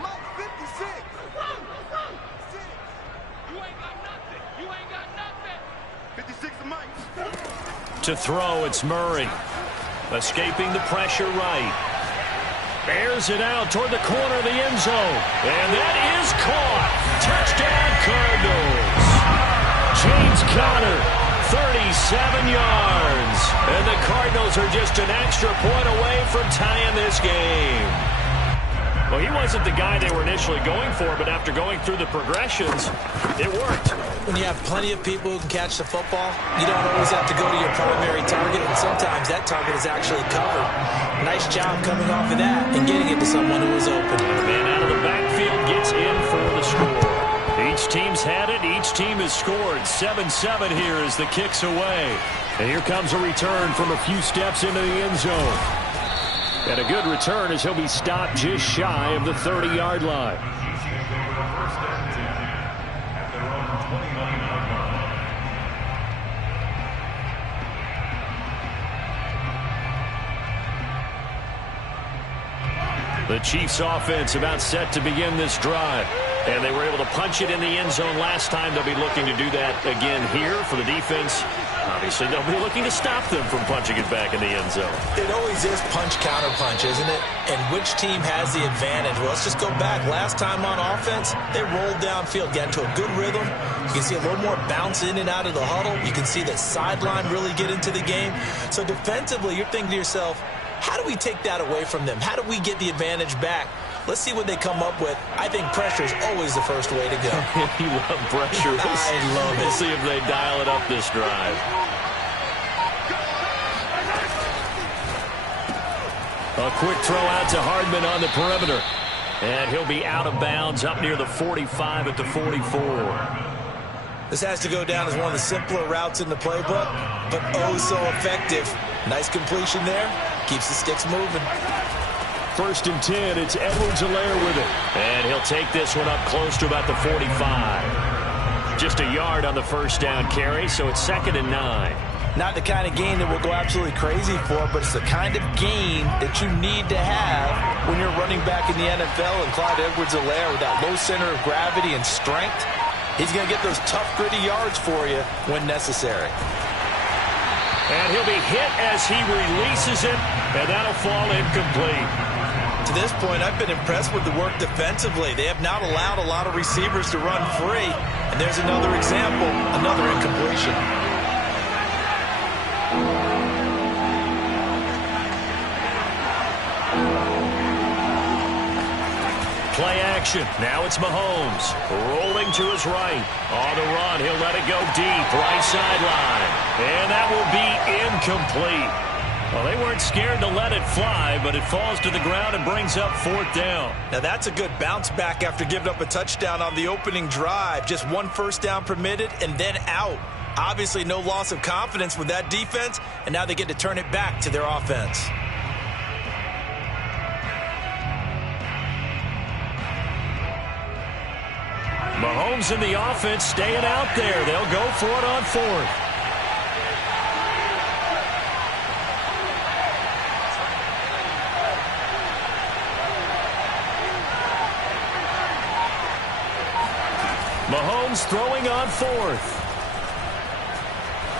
Mike 56. You ain't got nothing. 56 to Mike. To throw, it's Murray. Escaping the pressure right. Airs it out toward the corner of the end zone. And that is caught. Touchdown, Cardinals. James Conner, 37 yards. And the Cardinals are just an extra point away from tying this game. Well, he wasn't the guy they were initially going for, but after going through the progressions, it worked. When you have plenty of people who can catch the football, you don't always have to go to your primary target, and sometimes that target is actually covered. Nice job coming off of that and getting it to someone who was open. And the man out of the backfield gets in for the score. Each team's had it. Each team has scored. 7-7 here as the kick's away. And here comes a return from a few steps into the end zone. And a good return as he'll be stopped just shy of the 30-yard line. The Chiefs offense about set to begin this drive. And they were able to punch it in the end zone last time. They'll be looking to do that again here for the defense. Obviously, they'll be looking to stop them from punching it back in the end zone. It always is punch-counter-punch, isn't it? And which team has the advantage? Well, let's just go back. Last time on offense, they rolled downfield, got into a good rhythm. You can see a little more bounce in and out of the huddle. You can see the sideline really get into the game. So defensively, you're thinking to yourself, how do we take that away from them? How do we get the advantage back? Let's see what they come up with. I think pressure is always the first way to go. You love pressure. I love it. We'll see if they dial it up this drive. A quick throw out to Hardman on the perimeter. And he'll be out of bounds up near the 45 at the 44. This has to go down as one of the simpler routes in the playbook, but oh so effective. Nice completion there. Keeps the sticks moving. 1st and 10, it's Edwards-Helaire with it. And he'll take this one up close to about the 45. Just a yard on the first down carry, so it's 2nd and 9. Not the kind of gain that we'll go absolutely crazy for, but it's the kind of gain that you need to have when you're running back in the NFL. And Clyde Edwards-Helaire, with that low center of gravity and strength, he's going to get those tough, gritty yards for you when necessary. And he'll be hit as he releases it, and that'll fall incomplete. To this point, I've been impressed with the work defensively. They have not allowed a lot of receivers to run free. And there's another example, another incompletion. Play action. Now it's Mahomes. Rolling to his right. On the run, he'll let it go deep. Right sideline. And that will be incomplete. Well, they weren't scared to let it fly, but it falls to the ground and brings up 4th down. Now, that's a good bounce back after giving up a touchdown on the opening drive. Just 1 first down permitted and then out. Obviously, no loss of confidence with that defense, and now they get to turn it back to their offense. Mahomes and the offense staying out there. They'll go for it on 4th. Mahomes throwing on 4th.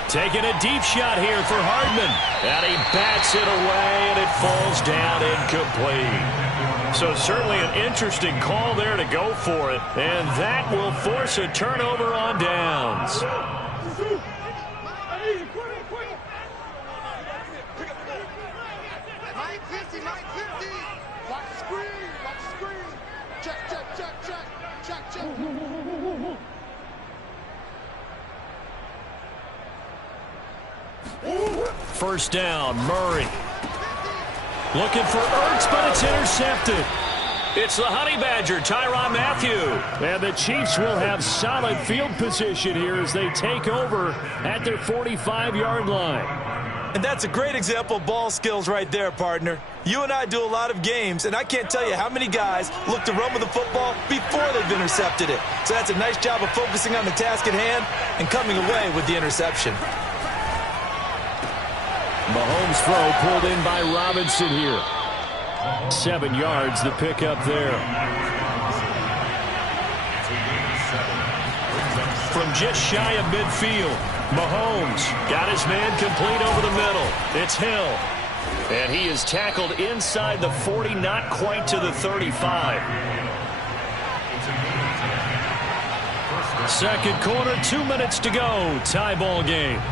Taking a deep shot here for Hardman. And he bats it away, and it falls down incomplete. So certainly an interesting call there to go for it. And that will force a turnover on downs. First down, Murray. Looking for Ertz, but it's intercepted. It's the Honey Badger, Tyrann Mathieu. And the Chiefs will have solid field position here as they take over at their 45-yard line. And that's a great example of ball skills right there, partner. You and I do a lot of games, and I can't tell you how many guys look to run with the football before they've intercepted it. So that's a nice job of focusing on the task at hand and coming away with the interception. Mahomes' throw pulled in by Robinson here. 7 yards, the pickup there. From just shy of midfield, Mahomes got his man complete over the middle. It's Hill. And he is tackled inside the 40, not quite to the 35. Second quarter, 2 minutes to go. Tie ball game.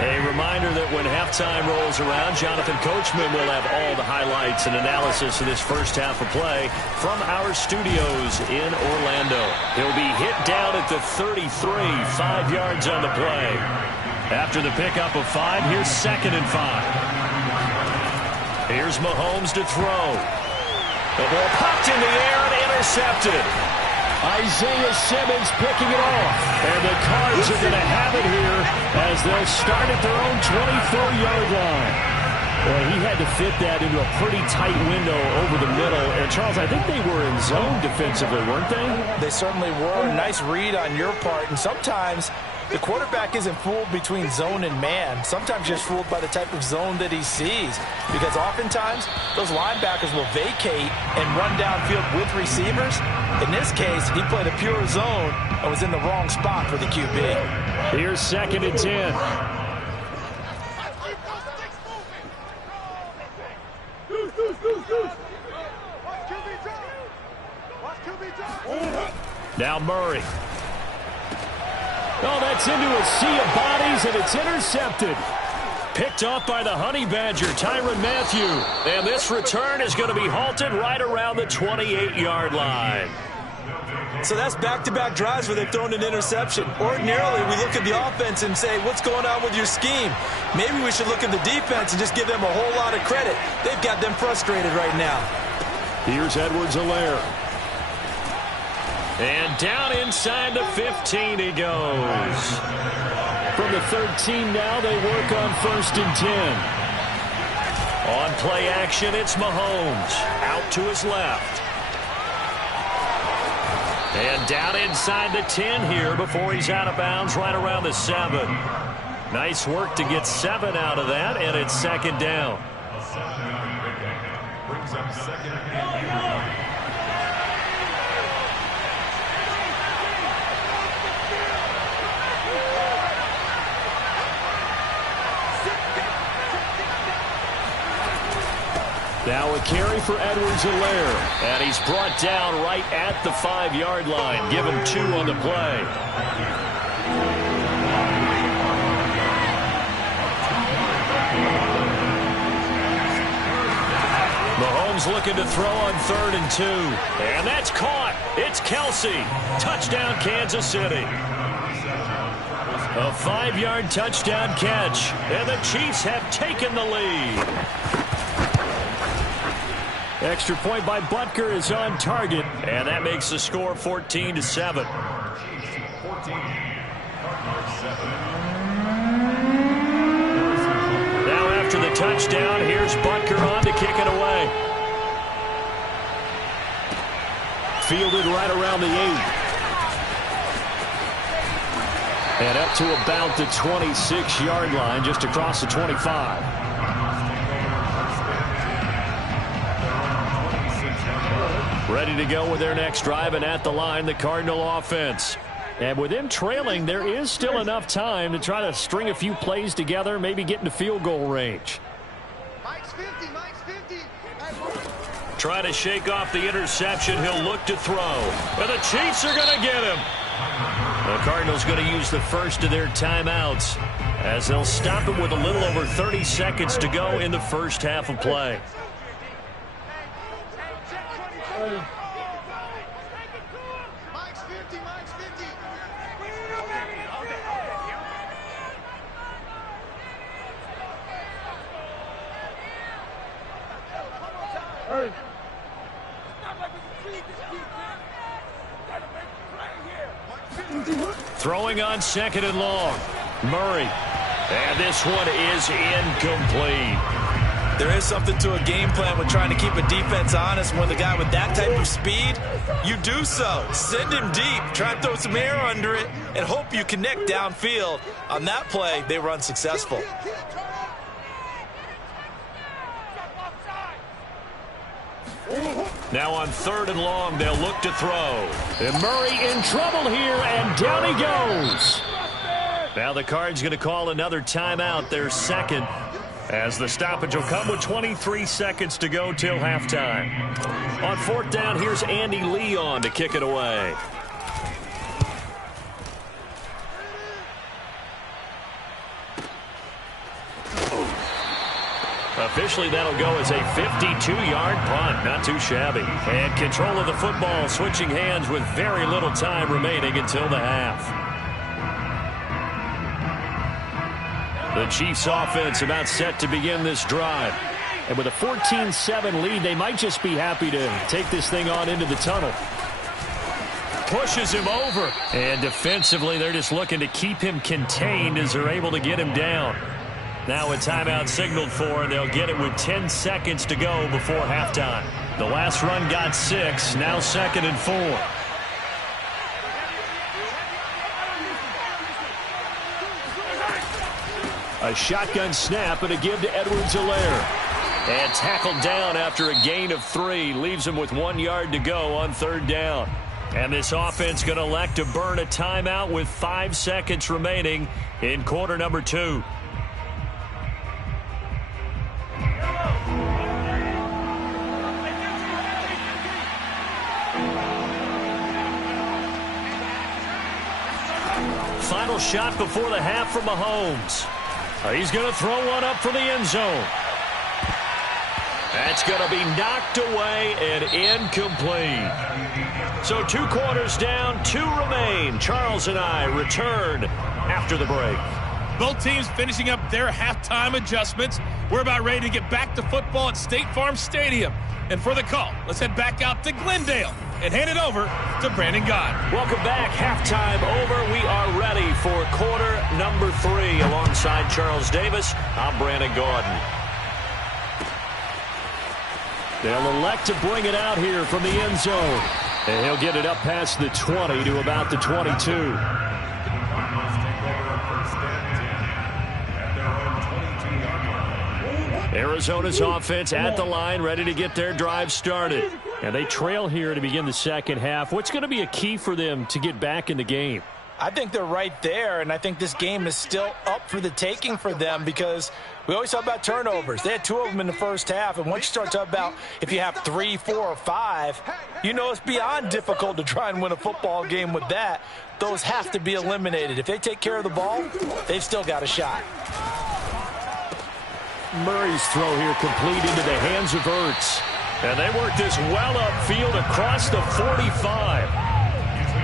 A reminder that when halftime rolls around, Jonathan Coachman will have all the highlights and analysis of this first half of play from our studios in Orlando. He'll be hit down at the 33, 5 yards on the play. After the pickup of 5, here's 2nd and 5. Here's Mahomes to throw. The ball popped in the air and intercepted. Isaiah Simmons picking it off. And the Cards are going to have it here as they'll start at their own 24-yard line. Well, he had to fit that into a pretty tight window over the middle. And, Charles, I think they were in zone defensively, weren't they? They certainly were. Nice read on your part. And sometimes the quarterback isn't fooled between zone and man. Sometimes just fooled by the type of zone that he sees. Because oftentimes, those linebackers will vacate and run downfield with receivers. In this case, he played a pure zone and was in the wrong spot for the QB. Here's 2nd and 10. Now Murray. Oh, that's into a sea of bodies, and it's intercepted. Picked off by the Honey Badger, Tyrann Mathieu. And this return is going to be halted right around the 28-yard line. So that's back-to-back drives where they've thrown an interception. Ordinarily, we look at the offense and say, what's going on with your scheme? Maybe we should look at the defense and just give them a whole lot of credit. They've got them frustrated right now. Here's Edwards-Helaire. And down inside the 15 he goes. From the 13 now, they work on 1st and 10. On play action, it's Mahomes. Out to his left. And down inside the 10 here before he's out of bounds right around the 7. Nice work to get 7 out of that, and it's 2nd down. Brings up 2nd and 8. Now a carry for Edwards-Helaire. And he's brought down right at the 5-yard line. Give him 2 on the play. Mahomes looking to throw on 3rd and 2. And that's caught. It's Kelsey. Touchdown, Kansas City. A 5-yard touchdown catch, and the Chiefs have taken the lead. Extra point by Butker is on target, and that makes the score 14-7. Now after the touchdown, here's Butker on to kick it away. Fielded right around the 8. And up to about the 26-yard line, just across the 25. Ready to go with their next drive, and at the line, the Cardinal offense. And with them trailing, there is still enough time to try to string a few plays together, maybe get into field goal range. Mike's 50, Mike's 50. Try to shake off the interception. He'll look to throw. And the Chiefs are going to get him. The Cardinals going to use the first of their timeouts as they'll stop it with a little over 30 seconds to go in the first half of play. Mike's 50, Mike's 50. Throwing on 2nd and long. Murray. And this one is incomplete. There is something to a game plan with trying to keep a defense honest. When the guy with that type of speed, you do so. Send him deep, try and throw some air under it, and hope you connect downfield. On that play, they were unsuccessful. Now on 3rd and long, they'll look to throw. And Murray in trouble here, and down he goes. Now the Cards going to call another timeout, their second, as the stoppage will come with 23 seconds to go till halftime. On 4th down, here's Andy Lee on to kick it away. Officially, that'll go as a 52-yard punt. Not too shabby. And control of the football, switching hands with very little time remaining until the half. The Chiefs offense about set to begin this drive. And with a 14-7 lead, they might just be happy to take this thing on into the tunnel. Pushes him over. And defensively, they're just looking to keep him contained as they're able to get him down. Now a timeout signaled for, and they'll get it with 10 seconds to go before halftime. The last run got 6, now 2nd and 4. A shotgun snap and a give to Edwards-Helaire. And tackled down after a gain of 3. Leaves him with 1 yard to go on 3rd down. And this offense going to elect to burn a timeout with 5 seconds remaining in quarter number 2. Final shot before the half from Mahomes. He's going to throw one up for the end zone. That's going to be knocked away and incomplete. So 2 quarters down, 2 remain. Charles and I return after the break. Both teams finishing up their halftime adjustments. We're about ready to get back to football at State Farm Stadium. And for the call, let's head back out to Glendale and hand it over to Brandon Gaudin. Welcome back. Halftime over. We are ready for quarter number 3. Alongside Charles Davis, I'm Brandon Gaudin. They'll elect to bring it out here from the end zone. And he'll get it up past the 20 to about the 22. Arizona's offense at the line, ready to get their drive started. And they trail here to begin the second half. What's going to be a key for them to get back in the game? I think they're right there, and I think this game is still up for the taking for them because we always talk about turnovers. They had 2 of them in the first half, and once you start talking about if you have 3, 4, or 5, you know it's beyond difficult to try and win a football game with that. Those have to be eliminated. If they take care of the ball, they've still got a shot. Murray's throw here complete into the hands of Ertz. And they work this well upfield across the 45.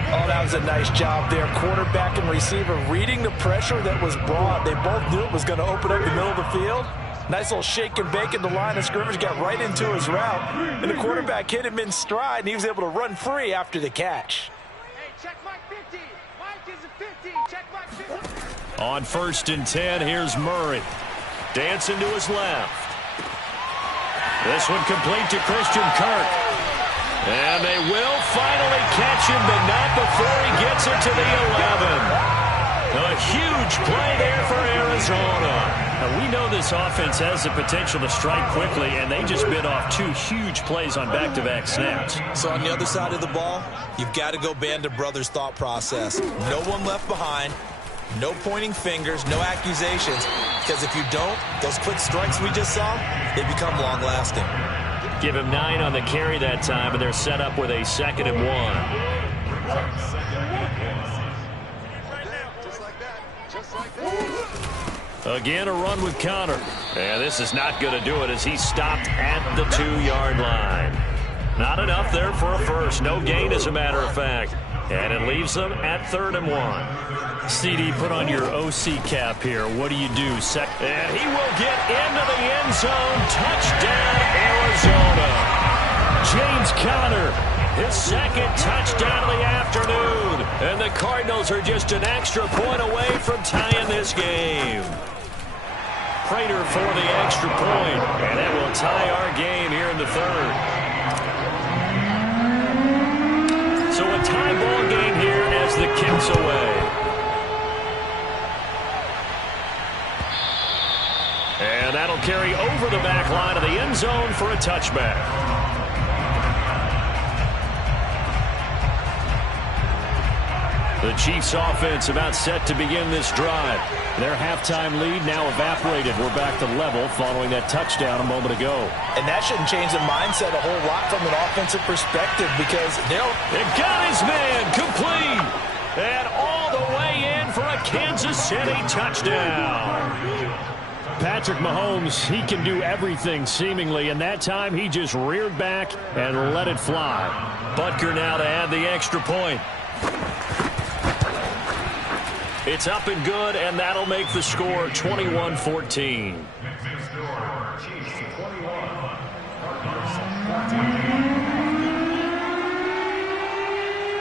Oh, that was a nice job there. Quarterback and receiver reading the pressure that was brought. They both knew it was going to open up the middle of the field. Nice little shake and bake in the line of scrimmage, got right into his route. And the quarterback hit him in stride, and he was able to run free after the catch. Hey, check Mike 50. Mike is a 50. Check Mike 50. On 1st and 10, here's Murray. Dancing to his left. This one complete to Christian Kirk. And they will finally catch him, but not before he gets it to the 11. A huge play there for Arizona. Now, we know this offense has the potential to strike quickly, and they just bit off 2 huge plays on back-to-back snaps. So on the other side of the ball, you've got to go Band of Brothers thought process. No one left behind. No pointing fingers, no accusations, because if you don't, those quick strikes we just saw, they become long-lasting. Give him 9 on the carry that time, and they're set up with a 2nd and 1. Again, a run with Connor. And this is not going to do it as he's stopped at the 2-yard line. Not enough there for a first. No gain, as a matter of fact. And it leaves them at 3rd and 1. CD, put on your OC cap here. What do you do? And he will get into the end zone. Touchdown, Arizona. James Conner, his 2nd touchdown of the afternoon. And the Cardinals are just an extra point away from tying this game. Prater for the extra point. And that will tie our game here in the 3rd. So a tie ball game here as the kick's away. And that'll carry over the back line of the end zone for a touchback. The Chiefs offense about set to begin this drive. Their halftime lead now evaporated. We're back to level following that touchdown a moment ago. And that shouldn't change the mindset a whole lot from an offensive perspective because they got his man complete. And all the way in for a Kansas City touchdown. Patrick Mahomes, he can do everything seemingly, and that time he just reared back and let it fly. Butker now to add the extra point. It's up and good, and that'll make the score 21-14.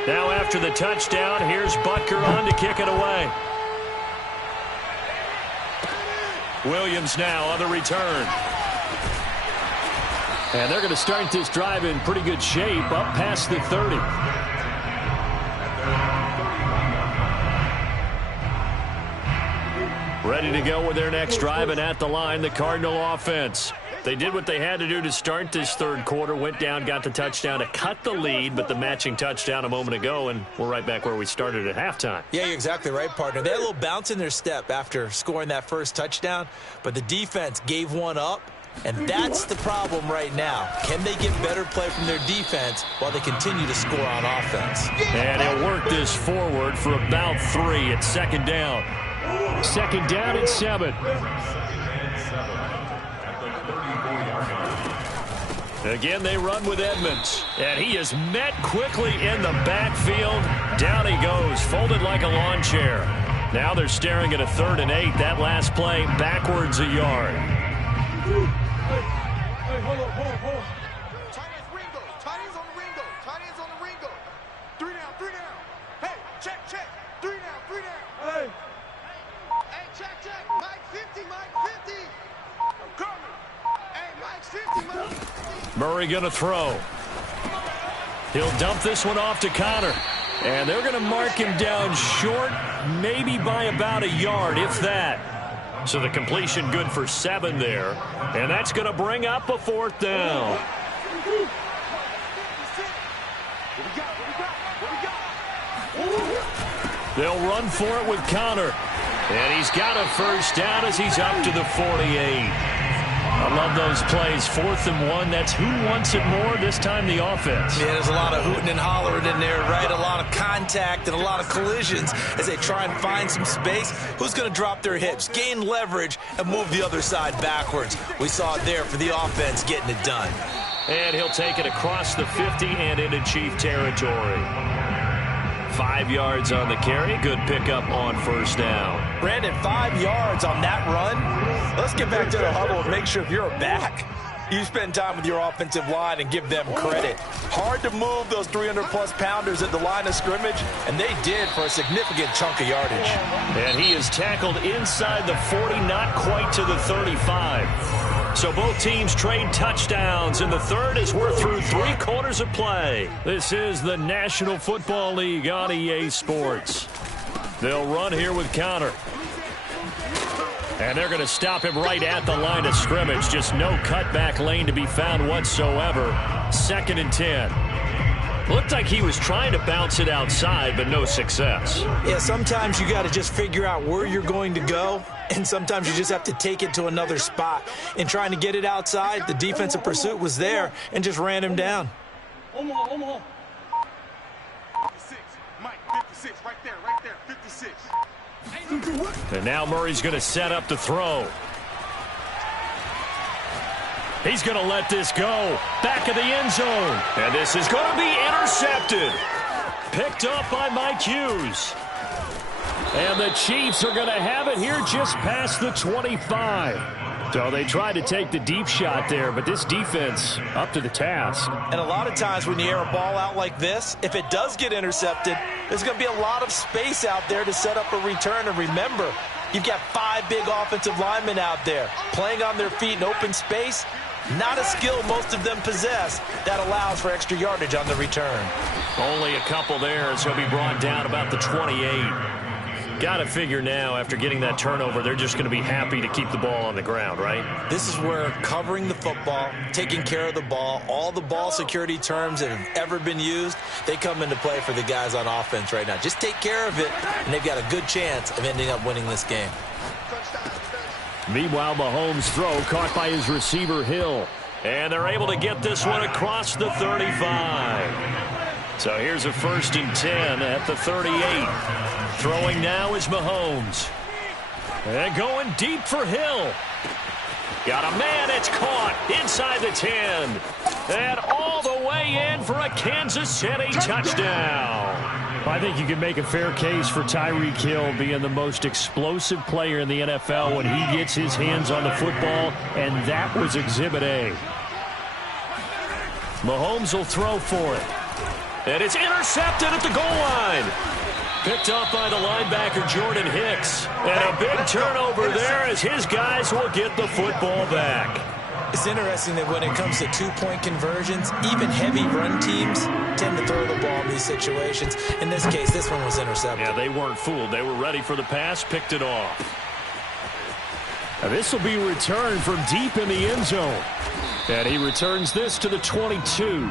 Now after the touchdown, here's Butker on to kick it away. Williams now on the return. And they're going to start this drive in pretty good shape, up past the 30. Ready to go with their next drive, and at the line, the Cardinal offense. They did what they had to do to start this 3rd quarter, went down, got the touchdown to cut the lead, but the matching touchdown a moment ago, and we're right back where we started at halftime. Yeah, you're exactly right, partner. They had a little bounce in their step after scoring that first touchdown, but the defense gave one up, and that's the problem right now. Can they get better play from their defense while they continue to score on offense? And he'll work this forward for about 3 at 2nd down. 2nd down at 7. Again, they run with Edmonds. And he is met quickly in the backfield. Down he goes, folded like a lawn chair. Now they're staring at a 3rd and 8. That last play, backwards a yard. Hey, hold on. Tight ends Ringo. Tight ends on the Ringo. Tight ends on the Ringo. 3 down. Hey, check. 3 down. Hey. Hey, check. Mike 50. I'm coming. Hey, Mike's 50, Mike 50. Murray going to throw. He'll dump this one off to Connor. And they're going to mark him down short, maybe by about a yard, if that. So the completion good for 7 there. And that's going to bring up a 4th down. They'll run for it with Connor. And he's got a first down as he's up to the 48. I love those plays. 4th and 1. That's who wants it more, this time the offense. Yeah, there's a lot of hooting and hollering in there, right? A lot of contact and a lot of collisions as they try and find some space. Who's going to drop their hips, gain leverage, and move the other side backwards? We saw it there for the offense getting it done. And he'll take it across the 50 and into Chief territory. 5 yards on the carry. Good pickup on first down. Brandon, 5 yards on that run. Let's get back to the huddle and make sure if you're a back, you spend time with your offensive line and give them credit. Hard to move those 300-plus pounders at the line of scrimmage, and they did for a significant chunk of yardage. And he is tackled inside the 40, not quite to the 35. So both teams trade touchdowns in the third as we're through 3 quarters of play. This is the National Football League on EA Sports. They'll run here with Connor. And they're going to stop him right at the line of scrimmage. Just no cutback lane to be found whatsoever. 2nd and 10. Looked like he was trying to bounce it outside, but no success. Yeah, sometimes you got to just figure out where you're going to go, and sometimes you just have to take it to another spot. In trying to get it outside, the defensive pursuit was there and just ran him down. 56, Mike, 56, right there, 56. And now Murray's going to set up the throw. He's going to let this go. Back of the end zone. And this is going to be intercepted. Picked up by Mike Hughes. And the Chiefs are going to have it here just past the 25. So they tried to take the deep shot there, but this defense up to the task. And a lot of times when you air a ball out like this, if it does get intercepted, there's going to be a lot of space out there to set up a return. And remember, you've got 5 big offensive linemen out there playing on their feet in open space. Not a skill most of them possess that allows for extra yardage on the return. Only a couple there as he'll be brought down about the 28. Got to figure now, after getting that turnover, they're just going to be happy to keep the ball on the ground, right? This is where covering the football, taking care of the ball, all the ball security terms that have ever been used, they come into play for the guys on offense right now. Just take care of it, and they've got a good chance of ending up winning this game. Meanwhile, Mahomes' throw caught by his receiver, Hill. And they're able to get this one across the 35. So here's a 1st and 10 at the 38. Throwing now is Mahomes. And going deep for Hill. Got a man, it's caught inside the 10. And all the way in for a Kansas City touchdown. I think you can make a fair case for Tyreek Hill being the most explosive player in the NFL when he gets his hands on the football, and that was Exhibit A. Mahomes will throw for it. And it's intercepted at the goal line. Picked up by the linebacker, Jordan Hicks. And a big turnover there as his guys will get the football back. It's interesting that when it comes to 2-point conversions, even heavy run teams tend to throw the ball in these situations. In this case, this one was intercepted. Yeah, they weren't fooled. They were ready for the pass, picked it off. Now this will be returned from deep in the end zone. And he returns this to the 22.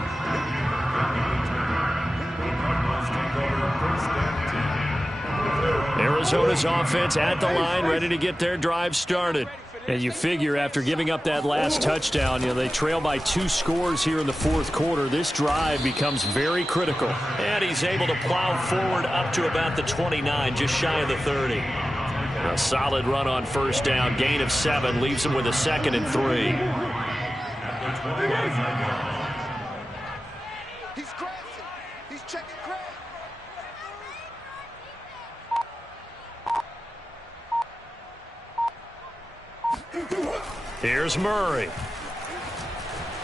Arizona's offense at the line, ready to get their drive started. And you figure after giving up that last touchdown, they trail by 2 scores here in the 4th quarter. This drive becomes very critical. And he's able to plow forward up to about the 29, just shy of the 30. A solid run on first down, gain of 7, leaves him with a 2nd and 3. He's crashing. He's checking crash. Here's Murray.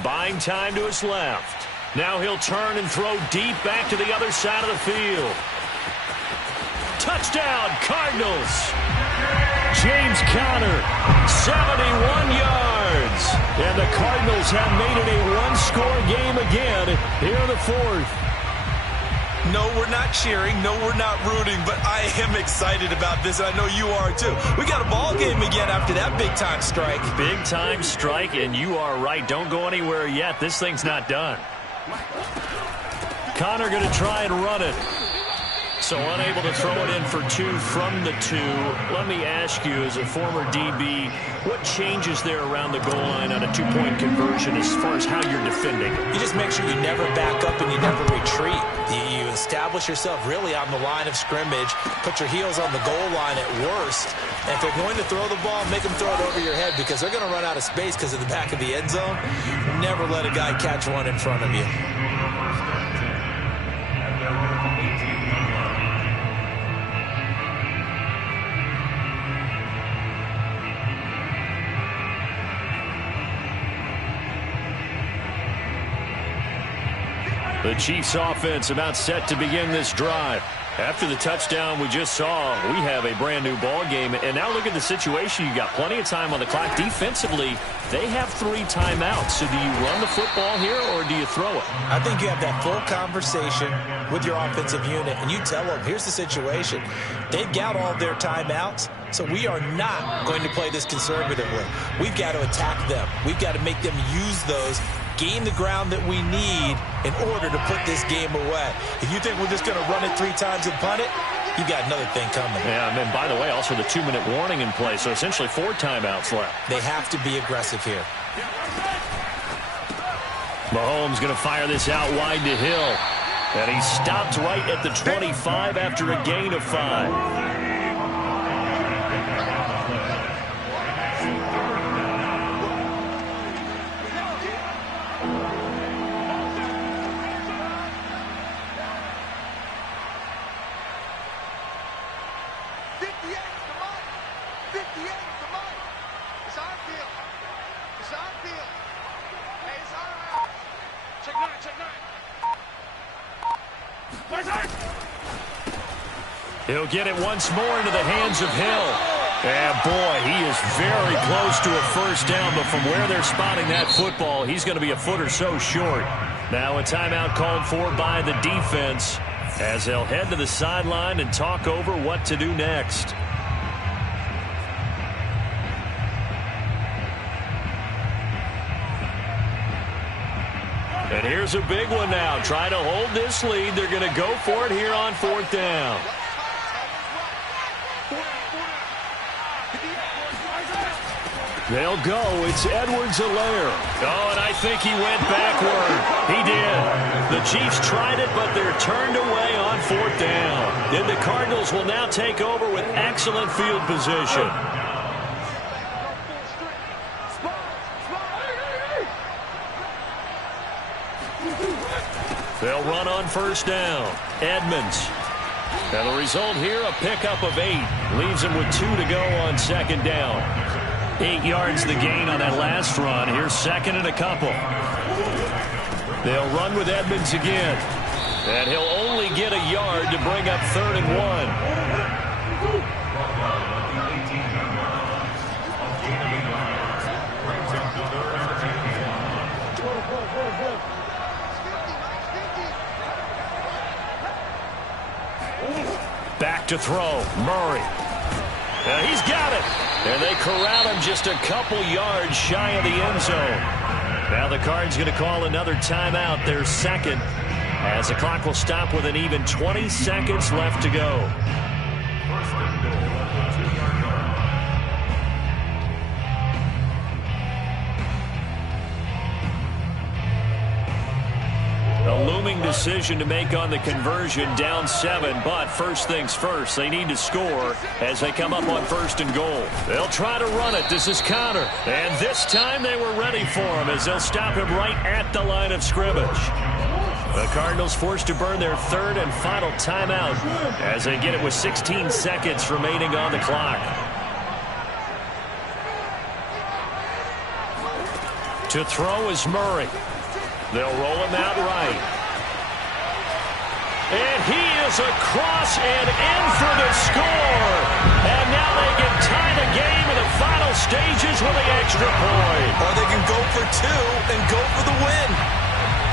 Buying time to his left. Now he'll turn and throw deep back to the other side of the field. Touchdown, Cardinals. James Conner, 71 yards. and the Cardinals have made it a one-score game again here in the 4th. No, we're not cheering. No, we're not rooting, but I am excited about this, and I know you are too. We got a ball game again after that big-time strike. Big-time strike, and you are right. Don't go anywhere yet. This thing's not done. Connor going to try and run it. So unable to throw it in for 2 from the 2. Let me ask you, as a former DB, what changes there around the goal line on a 2-point conversion as far as how you're defending? You just make sure you never back up and you never retreat. You establish yourself really on the line of scrimmage, put your heels on the goal line at worst, and if they're going to throw the ball, make them throw it over your head because they're going to run out of space because of the back of the end zone. Never let a guy catch one in front of you. The Chiefs offense about set to begin this drive. After the touchdown we just saw, we have a brand new ball game. And now look at the situation. You got plenty of time on the clock. Defensively, they have 3 timeouts. So do you run the football here or do you throw it? I think you have that full conversation with your offensive unit, and you tell them, here's the situation. They've got all their timeouts, so we are not going to play this conservatively. We've got to attack them. We've got to make them use those, gain the ground that we need in order to put this game away. If you think we're just going to run it 3 times and punt it, you got another thing coming. Yeah, and by the way, also the 2-minute warning in play, so essentially 4 timeouts left. They have to be aggressive here. Mahomes going to fire this out wide to Hill. And he stopped right at the 25 after a gain of 5. He'll get it once more into the hands of Hill. And boy, he is very close to a first down, but from where they're spotting that football, he's going to be a foot or so short. Now a timeout called for by the defense as they'll head to the sideline and talk over what to do next. And here's a big one now. Trying to hold this lead. They're going to go for it here on 4th down. They'll go. It's Edwards-Helaire. Oh, and I think he went backward. He did. The Chiefs tried it, but they're turned away on 4th down. And the Cardinals will now take over with excellent field position. They'll run on 1st down. Edmonds. And the result here, a pickup of 8. Leaves him with 2 to go on 2nd down. 8 yards the gain on that last run. Here's 2nd and a couple. They'll run with Edmonds again. And he'll only get a yard to bring up 3rd and 1. Back to throw. Murray. He's got it. And they corral him just a couple yards shy of the end zone. Now the Cards going to call another timeout, their 2nd, as the clock will stop with an even 20 seconds left to go. A looming decision to make on the conversion, down 7, but first things first, they need to score as they come up on 1st and goal. They'll try to run it. This is Connor, and this time they were ready for him as they'll stop him right at the line of scrimmage. The Cardinals forced to burn their 3rd and final timeout as they get it with 16 seconds remaining on the clock. To throw is Murray. They'll roll him out right. And he is across and in for the score. And now they can tie the game in the final stages with the extra point. Or they can go for 2 and go for the win.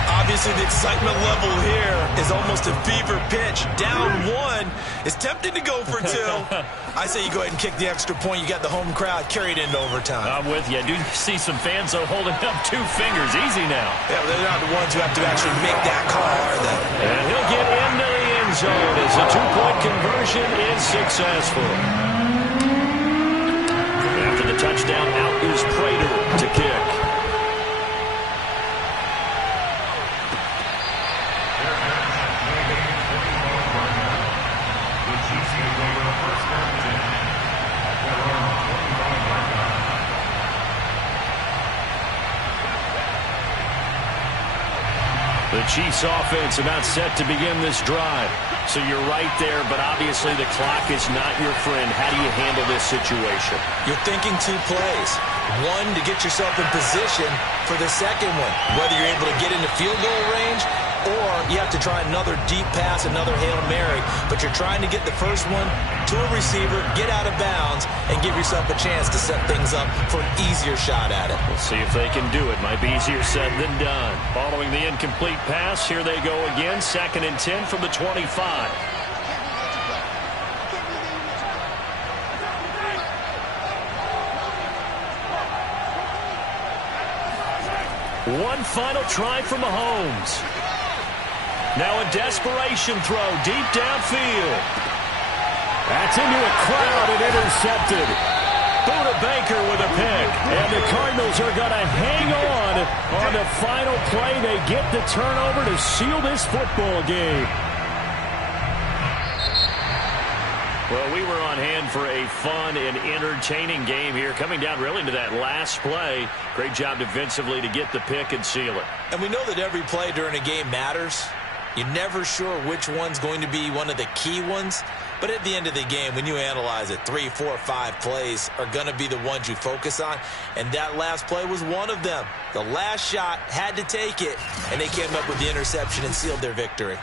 Obviously, the excitement level here is almost a fever pitch. Down 1. It's tempting to go for 2. I say you go ahead and kick the extra point. You got the home crowd. Carry it into overtime. I'm with you. I do see some fans, though, holding up 2 fingers. Easy now. Yeah, they're not the ones who have to actually make that call, are they? And he'll get into the end zone as the 2-point conversion is successful. After the touchdown, out is Prater to kick. The Chiefs offense about set to begin this drive. So you're right there, but obviously the clock is not your friend. How do you handle this situation? You're thinking 2 plays. 1 to get yourself in position for the second one. Whether you're able to get into field goal range or you have to try another deep pass, another Hail Mary. But you're trying to get the first one to a receiver, get out of bounds, and give yourself a chance to set things up for an easier shot at it. We'll see if they can do it. Might be easier said than done. Following the incomplete pass, here they go again. 2nd and 10 from the 25. One final try for Mahomes. Now a desperation throw deep downfield. That's into a crowd and intercepted. Buda Baker with a pick. And the Cardinals are going to hang on the final play. They get the turnover to seal this football game. Well, we were on hand for a fun and entertaining game here, coming down really to that last play. Great job defensively to get the pick and seal it. And we know that every play during a game matters. You're never sure which one's going to be one of the key ones. But at the end of the game, when you analyze it, 3, 4, 5 plays are going to be the ones you focus on. And that last play was one of them. The last shot had to take it, and they came up with the interception and sealed their victory.